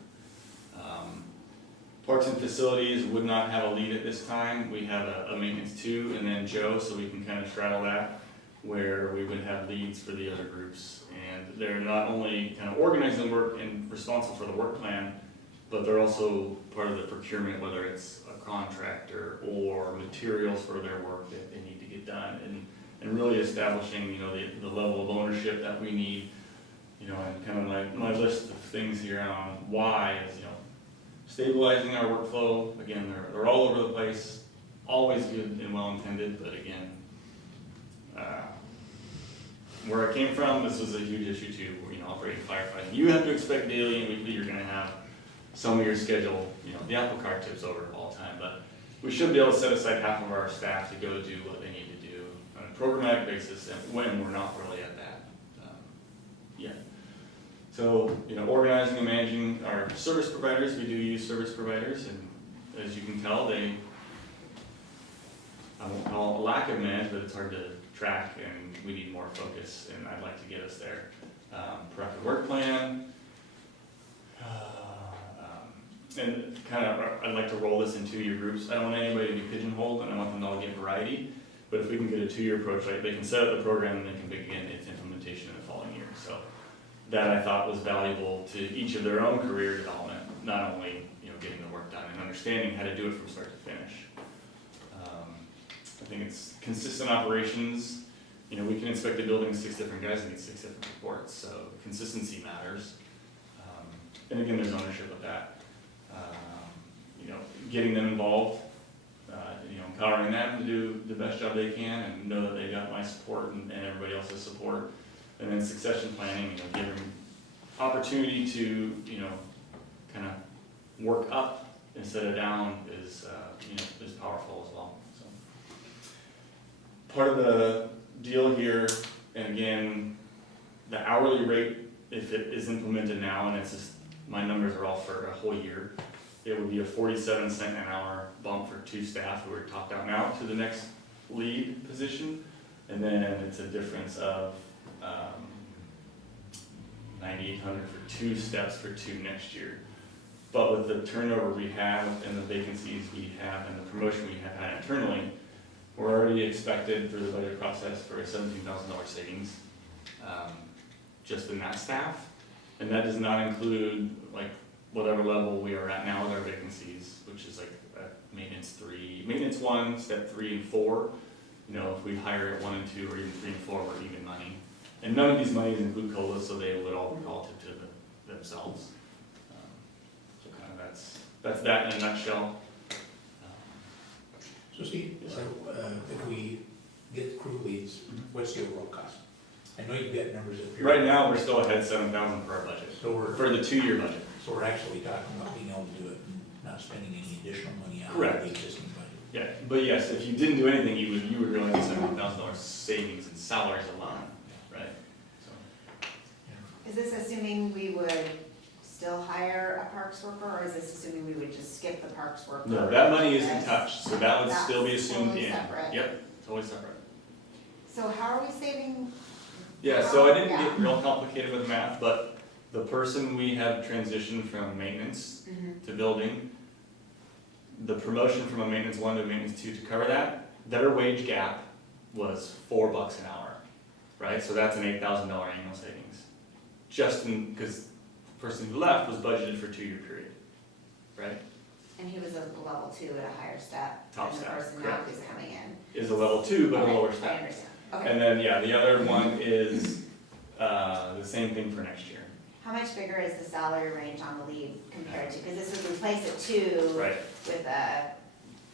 Parks and facilities would not have a lead at this time. We have a maintenance two and then Joe, so we can kind of straddle that, where we would have leads for the other groups. And they're not only kind of organizing the work and responsible for the work plan, but they're also part of the procurement, whether it's a contractor or materials for their work that they need to get done, and really establishing, the level of ownership that we need, and kind of my list of things here on why is, stabilizing our workflow. Again, they're all over the place, always good and well intended, but again, where I came from, this was a huge issue too, operating firefighting. You have to expect daily and weekly you're gonna have some of your schedule, the apple cart tips over all the time, but we should be able to set aside half of our staff to go do what they need to do on a programmatic basis, and when we're not really at that yet. So, organizing and managing our service providers, we do use service providers, and as you can tell, I won't call it a lack of management, but it's hard to track, and we need more focus, and I'd like to get us there. Productive work plan, and I'd like to roll this in 2-year groups. I don't want anybody to be pigeonholed, and I want them to all get variety, but if we can get a 2-year approach, like they can set up the program and they can begin its implementation in the following year. So that I thought was valuable to each of their own career development, not only, getting the work done and understanding how to do it from start to finish. I think it's consistent operations. We can inspect a building 6 different guys and get 6 different reports, so consistency matters. And again, there's ownership of that. Getting them involved, empowering them to do the best job they can and know that they got my support and everybody else's support. And then succession planning, giving opportunity to, kind of work up instead of down is powerful as well. So part of the deal here, and again, the hourly rate, if it is implemented now, and it's just, my numbers are all for a whole year, it would be a 47-cent an hour bump for 2 staff who are topped out now to the next lead position, and then it's a difference of $9,800 for 2 steps for 2 next year. But with the turnover we have and the vacancies we have and the promotion we have had internally, we're already expected through the budget process for a $17,000 savings just in that staff. And that does not include whatever level we are at now with our vacancies, which is maintenance 1, step 3 and 4. If we hire at 1 and 2 or even 3 and 4, we're even money. And none of these monies include COLA, so they would all be relative to themselves. So kind of that's that in a nutshell. So Steve, if we get crew leads, what's the overall cost? I know you've got numbers up here. Right now, we're still ahead $7,000 for our budget, So for the 2-year budget. So we're actually talking about being able to do it and not spending any additional money out Correct. of the existing budget. Yeah, but yes, if you didn't do anything, you would realize $7,000 savings in salaries alone, right? So. Is this assuming we would still hire a parks worker, or is this assuming we would just skip the parks worker? No, that money isn't touched, so that would That's still be assumed totally in. separate. Yep, totally separate. So how are we saving? Yeah, so I didn't Yeah. get real complicated with math, but the person we have transitioned from maintenance to building, the promotion from a maintenance 1 to a maintenance 2 to cover that, their wage gap was $4 an hour, right? So that's an $8,000 annual savings. Just because the person who left was budgeted for a 2-year period, right? And he was a level 2 at a higher step. Top than step, the person now correct. who's coming in. Is a level 2, but a Okay, lower I step. understand, okay. And then, yeah, the other one is the same thing for next year. How much bigger is the salary range on the lead compared to, because this would replace a 2 Right. with a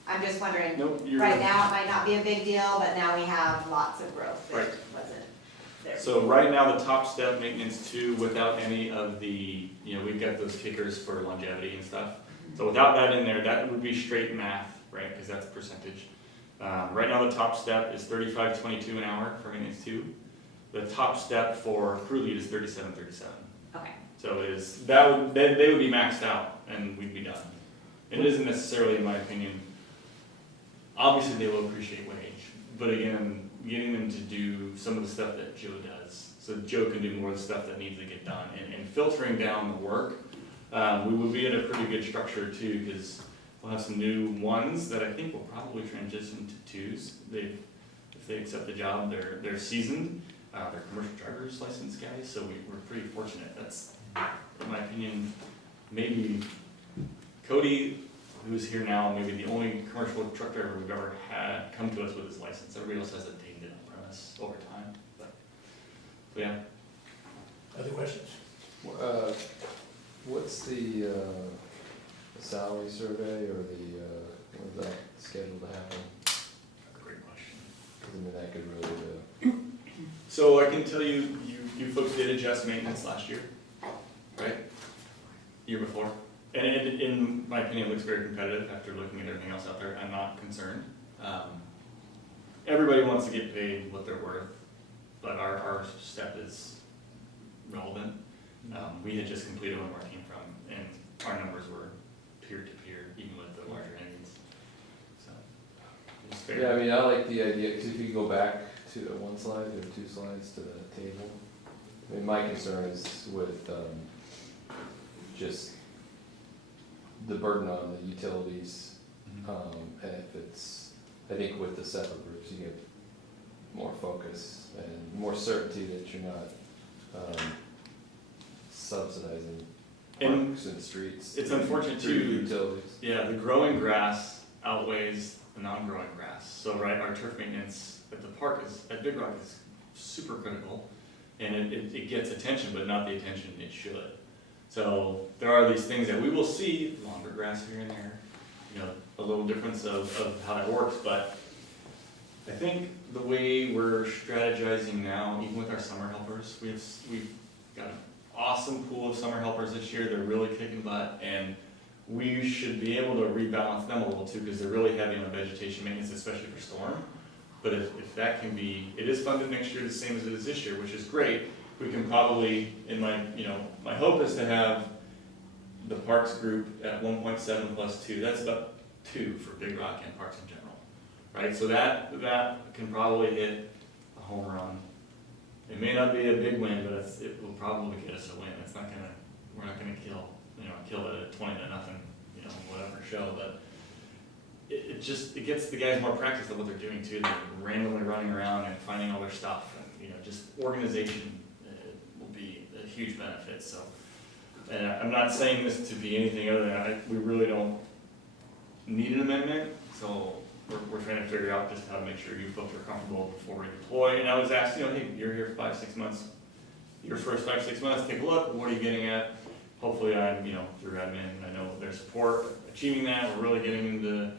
I'm just wondering, Nope, you're. right now, it might not be a big deal, but now we have lots of growth that Right. wasn't there. So right now, the top step maintenance 2, without any of the, we've got those kickers for longevity and stuff. So without that in there, that would be straight math, right, because that's a percentage. Right now, the top step is 35.22 an hour for maintenance 2. The top step for crew lead is 37.37. Okay, So it is, they would be maxed out and we'd be done. It isn't necessarily, in my opinion, obviously they will appreciate wage, but again, getting them to do some of the stuff that Joe does, so Joe can do more of the stuff that needs to get done, and filtering down the work, we will be in a pretty good structure too, because we'll have some new ones that I think will probably transition to 2s. If they accept the job, they're seasoned, they're commercial driver's license guys, so we're pretty fortunate. That's, in my opinion, maybe Cody, who's here now, maybe the only commercial truck driver we've ever had come to us with his license. Everybody else has obtained it on premise over time, but yeah. Other questions? What's the salary survey or when's that scheduled to happen? Great question. 'Cause I mean, that could really, So I can tell you, you folks did adjust maintenance last year, right? Year before. And in my opinion, it looks very competitive after looking at everything else out there. I'm not concerned. Everybody wants to get paid what they're worth, but our step is relevant. We had just completed one where I came from, and our numbers were peer to peer, even with the larger entities. So it's fair. yeah, I mean, I like the idea, because if you go back to 1 slide or 2 slides to the table, I mean, my concern is with, just the burden on the utilities. And if it's, I think with the separate groups, you get more focus and more certainty that you're not, subsidizing And parks and streets. it's unfortunate through too. utilities. Yeah, the growing grass outweighs the non-growing grass. So, right, our turf maintenance at the park at Big Rock is super critical. And it gets attention, but not the attention it should. So there are these things that we will see, longer grass here and there, a little difference of how that works, but I think the way we're strategizing now, even with our summer helpers, we've got an awesome pool of summer helpers this year. They're really kicking butt, and we should be able to rebalance them a little too, because they're really heavy on the vegetation maintenance, especially for storm. But if that can be, it is funded next year the same as it is this year, which is great. We can probably, my hope is to have the Parks group at 1.7 plus 2. That's about 2 for Big Rock and Parks in general, right? So that can probably hit a home run. It may not be a big win, but it will probably get us a win. We're not gonna kill it at 20-0, whatever show, but it gets the guys more practice at what they're doing too. They're randomly running around and finding all their stuff, and just organization will be a huge benefit. So, and I'm not saying this to be anything other than we really don't need an amendment. So we're trying to figure out just how to make sure you folks are comfortable before we deploy. And I was asked, hey, you're here for 5-6 months. Your first 5-6 months, take a look. What are you getting at? Hopefully, I'm through admin. I know their support achieving that. We're really getting into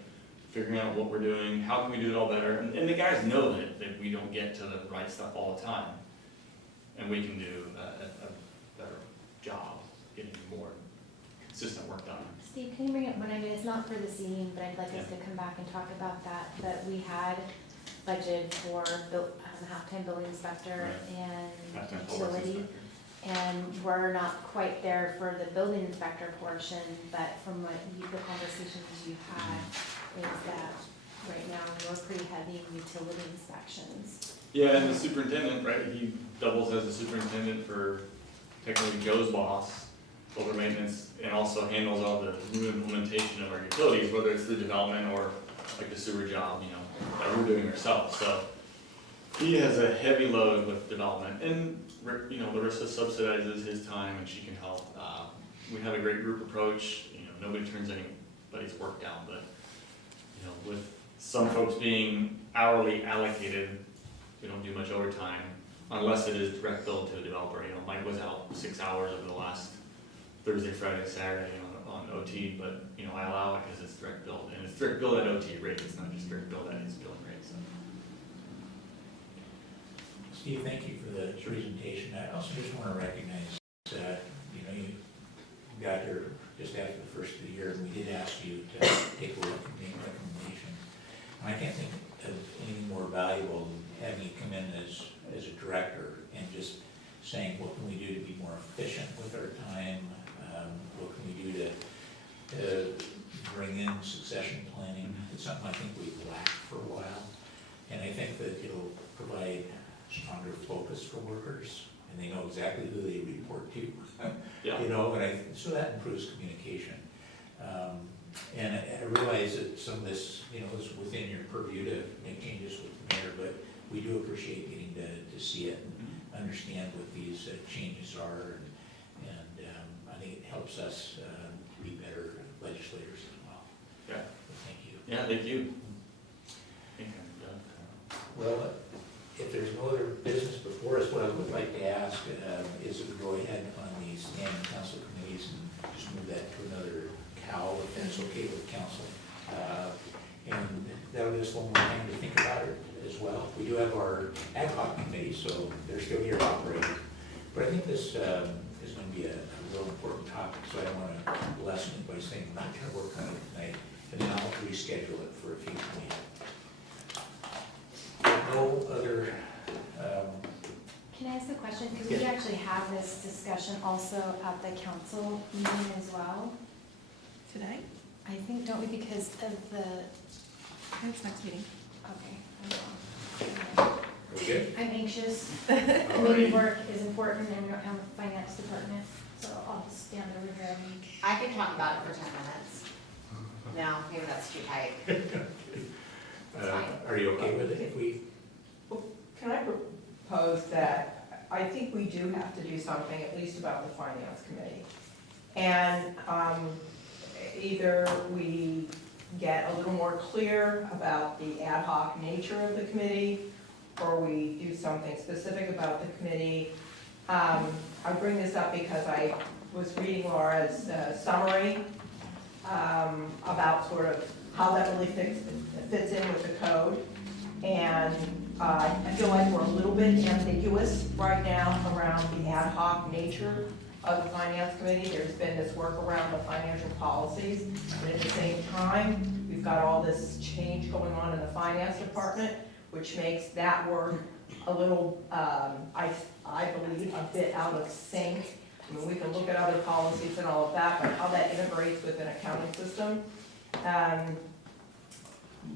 figuring out what we're doing, how can we do it all better, and the guys know that we don't get to the right stuff all the time, and we can do a better job getting more consistent work done. Steve, can you bring up one item? It's not for this evening, but I'd like us to come back and talk about that, but we had budgeted for half-time building inspector and Half-time poll works utility. inspector. And we're not quite there for the building inspector portion, but from the conversations you had, is that right now we're pretty heavy in utility inspections. Yeah, and the superintendent, right, he doubles as the superintendent for technically Joe's boss over maintenance, and also handles all the new implementation of our utilities, whether it's the development or like the sewer job, that we're doing ourselves. So he has a heavy load with development, and Larissa subsidizes his time and she can help. We have a great group approach. Nobody turns anybody's work down, but with some folks being hourly allocated, we don't do much overtime unless it is direct billed to a developer. Mike was out 6 hours over the last Thursday, Friday, Saturday on an OT, but, you know, I allow it because it's direct billed, and it's direct billed at OT rate, it's not just direct billed at his billing rate, so. Steve, thank you for the presentation. I also just want to recognize that, you know, you got here just after the first of the year, and we did ask you to take a look and make recommendations. And I can't think of anything more valuable than having you come in as a director and just saying, what can we do to be more efficient with our time? What can we do to bring in succession planning? It's something I think we've lacked for a while. And I think that it'll provide stronger focus for workers, and they know exactly who they report to. Yeah. You know, and so that improves communication. And I realize that some of this, you know, is within your purview to make changes with the mayor, but we do appreciate getting to see it and understand what these changes are, and I think it helps us to be better legislators as well. Yeah. So thank you. Yeah, thank you. I think I'm done. Well, if there's no other business before us, what I would like to ask is that we go ahead on the standing council committees and just move that to another cow, if that's okay with council. And that'll give us a little more time to think about it as well. We do have our ad hoc committee, so they're still here operating. But I think this is going to be a real important topic, so I don't want to lessen it by saying we're not going to work on it tonight, and then I'll reschedule it for a future meeting. No other, Can I ask a question? Because we Yes. actually have this discussion also at the council meeting as well. Today? I think, don't we, because of the, Next meeting. okay. are we good? I'm anxious. All Committee right. work is important and we don't have a finance department, so I'll just stand over here and. I could talk about it for 10 minutes. No, maybe that's too tight. Are you okay with it if we? Can I propose that, I think we do have to do something, at least about the finance committee. And either we get a little more clear about the ad hoc nature of the committee, or we do something specific about the committee. I bring this up because I was reading Laura's summary about sort of how that really fits in with the code. And I feel like we're a little bit ambiguous right now around the ad hoc nature of the finance committee. There's been this work around the financial policies, but at the same time, we've got all this change going on in the finance department, which makes that work a little, I believe, a bit out of sync. I mean, we can look at other policies and all of that, but how that integrates with an accounting system.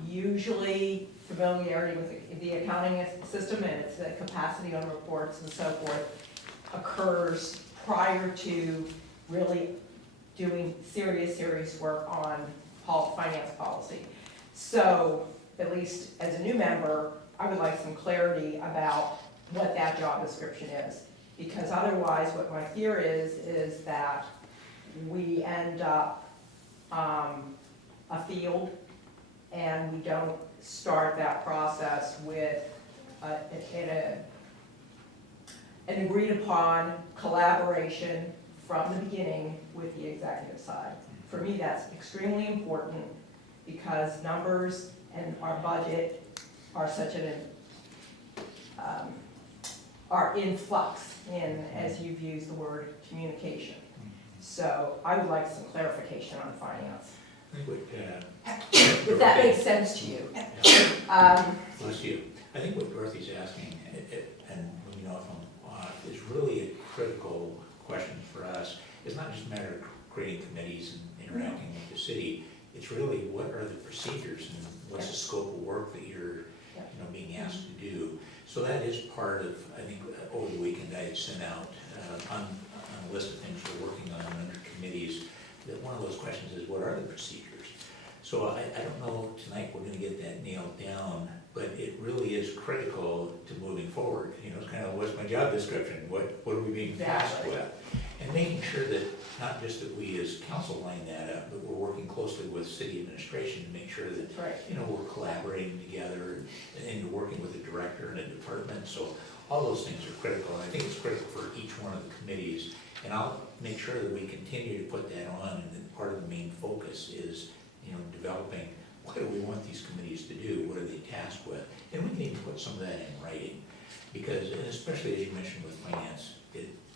Usually familiarity with the accounting system and its capacity on reports and so forth occurs prior to really doing serious work on finance policy. So, at least as a new member, I would like some clarity about what that job description is. Because otherwise, what my fear is that we end up afield and we don't start that process with an agreed upon collaboration from the beginning with the executive side. For me, that's extremely important because numbers and our budget are such are in flux in, as you've used the word, communication. So I would like some clarification on finance. I think what, If that makes sense to you. bless you. I think what Dorothy's asking, and let me know if I'm off, is really a critical question for us. It's not just a matter of creating committees and interacting with the city. It's really what are the procedures and what's the scope of work that you're being asked to do. So that is part of, I think, over the weekend I had sent out on a list of things we're working on under committees, that one of those questions is, what are the procedures? So I don't know tonight we're gonna get that nailed down, but it really is critical to moving forward. You know, it's kind of, what's my job description? What are we being tasked Exactly. with? And making sure that, not just that we as council line that up, but we're working closely with city administration to make sure that, Right. we're collaborating together and you're working with a director and a department. So all those things are critical, and I think it's critical for each one of the committees. And I'll make sure that we continue to put that on, and then part of the main focus is, you know, developing, what do we want these committees to do, what are they tasked with? And we can even put some of that in writing, because, and especially as you mentioned with finance,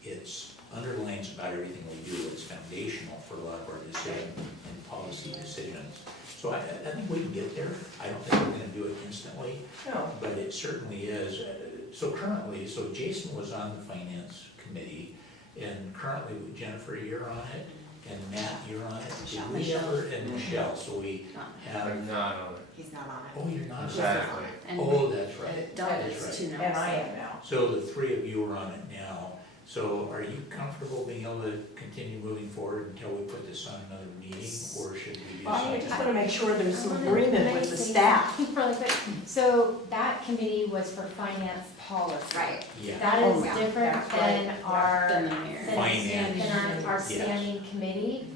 it's underlines about everything we do, it's foundational for a lot of our decision and policy decisions. So I think we can get there. I don't think we're gonna do it instantly, No, but it certainly is. So currently, so Jason was on the finance committee, and currently Jennifer, you're on it, and Matt, you're on it. Did we ever, and Michelle, so we have, I'm not on it. He's not on it. oh, you're not. Exactly. And Oh, that's right. Doug That's is right. too now. and I am now. So the three of you are on it now. So are you comfortable being able to continue moving forward until we put this on another meeting, or should we do I something? just wanna make sure there's some Can I agreement with the say staff. something really quick? So that committee was for finance policy. Right. Yeah. That Oh, is yeah, different that's right. than Yeah. our, Than the mayor. than Finance. our Yes. standing committee.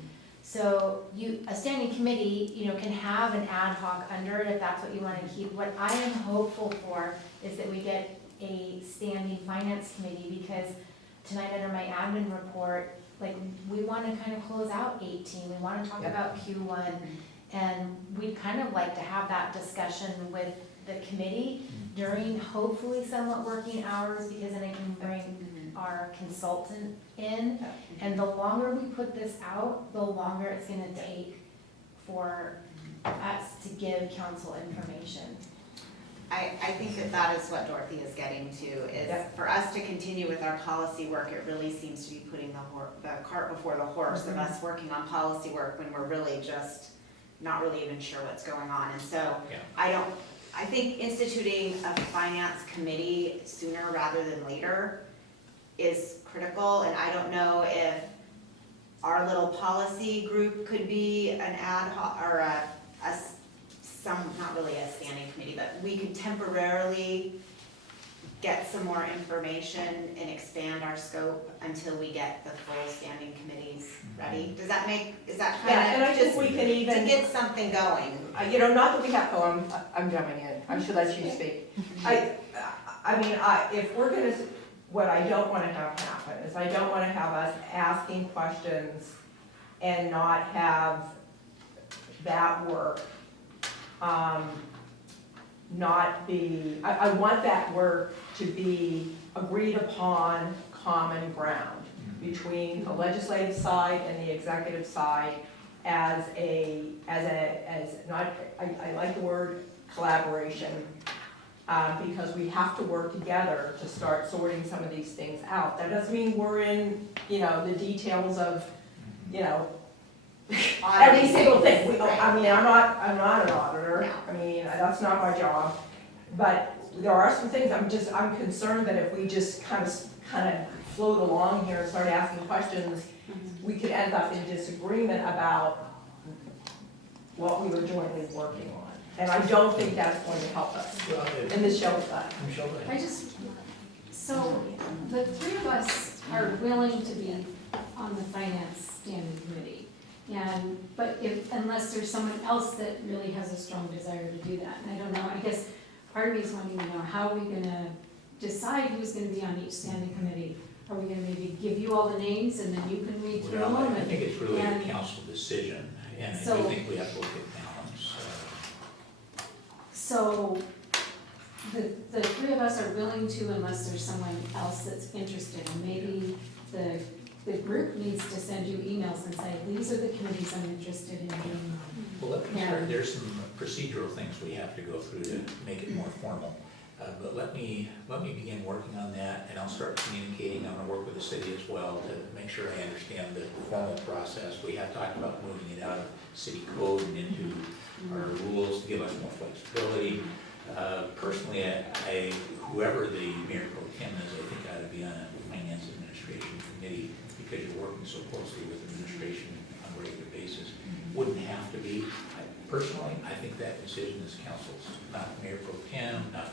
So a standing committee, you know, can have an ad hoc under it if that's what you wanna keep. What I am hopeful for is that we get a standing finance committee, because tonight under my admin report, like, we wanna kind of close out 18, we wanna talk Yeah. about Q1. And we'd kind of like to have that discussion with the committee during hopefully somewhat working hours, because then I can bring our consultant in. And the longer we put this out, the longer it's gonna take for us to give council information. I think that is what Dorothy is getting to, is Yeah. for us to continue with our policy work, it really seems to be putting the cart before the horse of us working on policy work when we're really just not really even sure what's going on. And so Yeah. I think instituting a finance committee sooner rather than later is critical, and I don't know if our little policy group could be an ad hoc, or not really a standing committee, but we could temporarily get some more information and expand our scope until we get the full standing committees ready. Is that Yeah, and I kind of think just we can to even, get something going? you know, not that we have, I'm jumping in, I should let you speak. If we're gonna, what I don't wanna have happen is I don't wanna have us asking questions and not have that work, not be, I want that work to be agreed upon common ground between the legislative side and the executive side as not, I like the word collaboration, because we have to work together to start sorting some of these things out. That doesn't mean we're in, you know, the details of, you know, every single thing. I'm not an auditor, that's not my job. But there are some things, I'm concerned that if we just kind of float along here and start asking questions, we could end up in disagreement about what we were jointly working on. And I don't think that's going to help us in this show. Michelle, go I ahead. so the three of us are willing to be on the finance standing committee. But unless there's someone else that really has a strong desire to do that, and I don't know, I guess part of me is wanting to know, how are we gonna decide who's gonna be on each standing committee? Are we gonna maybe give you all the names and then you can read through them? Well, I think it's really a and- council decision, and I do So- think we have to look at balance. So the three of us are willing to, unless there's someone else that's interested, and maybe the group needs to send you emails and say, these are the committees I'm interested in being on. Well, let me start, there's some procedural things we have to go through to make it more formal. But let me begin working on that, and I'll start communicating. I'm gonna work with the city as well to make sure I understand the formal process. We have talked about moving it out of city code and into our rules to give us more flexibility. Personally, whoever the mayor pro tem is, I think ought to be on a finance administration committee, because you're working so closely with administration on a regular basis. Wouldn't have to be. Personally, I think that decision is council's, not mayor pro tem, not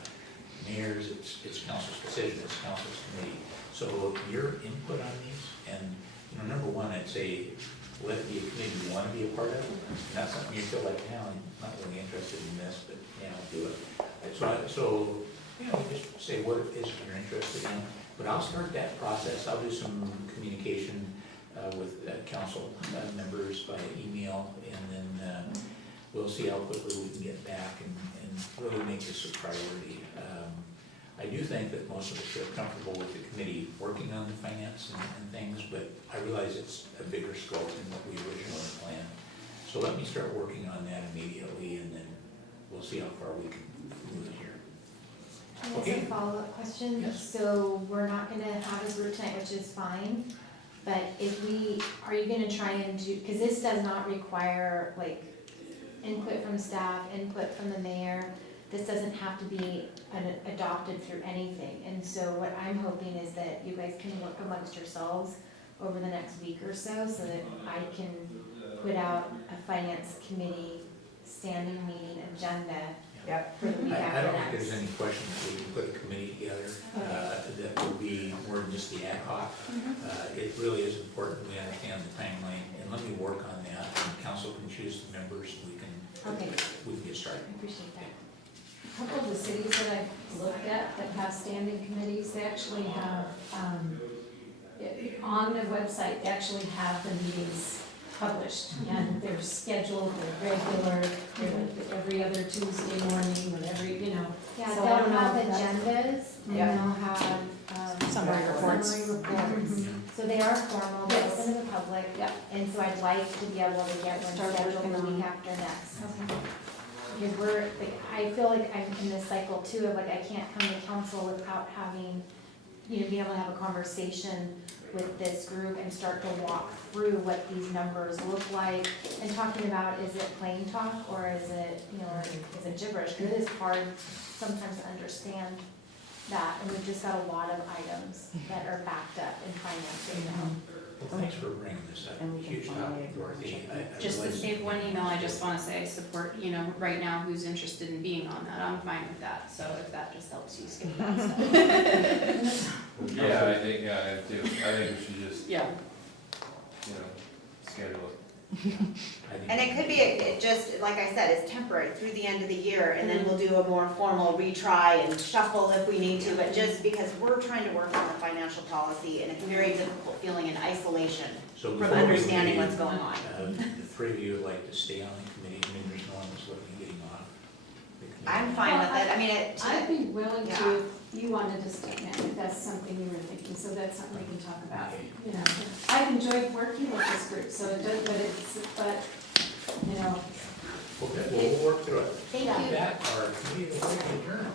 mayor's, it's council's decision, it's council's committee. So your input on these, and, you know, number one, I'd say, let it be a committee you want to be a part of. Not something you feel like, now I'm not really interested in this, but, yeah, I'll do it. So just say what it is you're interested in, but I'll start that process. I'll do some communication with council members by email, and then we'll see how quickly we can get back and really make this a priority. I do think that most of us are comfortable with the committee working on the finance and things, but I realize it's a bigger scope than what we originally planned. So let me start working on that immediately, and then we'll see how far we can move it here. Can I ask Okay. a follow-up question? Yes. So we're not gonna have a group tonight, which is fine, but are you gonna try and do, cause this does not require like input from staff, input from the mayor. This doesn't have to be adopted through anything, and so what I'm hoping is that you guys can work amongst yourselves over the next week or so that I can put out a finance committee standing meeting agenda Yep. for the week I after don't think there's next. any question that we can put a committee together that will be more than just the ad hoc. It really is important we understand the timeline, and let me work on that, and council can choose the members, and Okay, we can get started. I appreciate that. A couple of the cities that I've looked at that have standing committees, they actually have, on their website, they actually have the meetings published, and they're scheduled, they're regular, they're like every other Tuesday morning, or every, you know. Yeah, So I don't they'll know have if that's- agendas, and Yeah. they'll have, Summary reports. summary reports. So they are formal, they're Yes. open to the public, Yeah. and so I'd like to be able to get one Start scheduled working the on week it. after next. Because we're, like, I feel like I'm in this cycle too of like, I can't come to council without having, being able to have a conversation with this group and start to walk through what these numbers look like, and talking about, is it plain talk, or is it, is it gibberish? Because it is hard sometimes to understand that, and we've just got a lot of items that are backed up in finance right now. Well, thanks for bringing this up, huge topic, Dorothy. I Just to realize- save one email, I just wanna say I support, right now, who's interested in being on that, I'm fine with that, so if that just helps you skip that stuff. Yeah, I think, I do. I think we should just, Yeah. schedule it. I think- And it could be, it just, like I said, it's temporary through the end of the year, and then we'll do a more formal retry and shuffle if we need to, but just because we're trying to work on the financial policy, and it's very difficult feeling in isolation So from before we understanding leave, what's going on. The three of you would like to stay on the committee, I mean, there's no one that's looking at getting off. the committee. I'm fine with it, I mean, I'd be willing Yeah. to, if you wanted to step in, if that's something you were thinking, so that's something we can talk about, I've enjoyed working with this group, so it does, Okay, well, we'll work through it. Thank With you. that, our committee will be adjourned.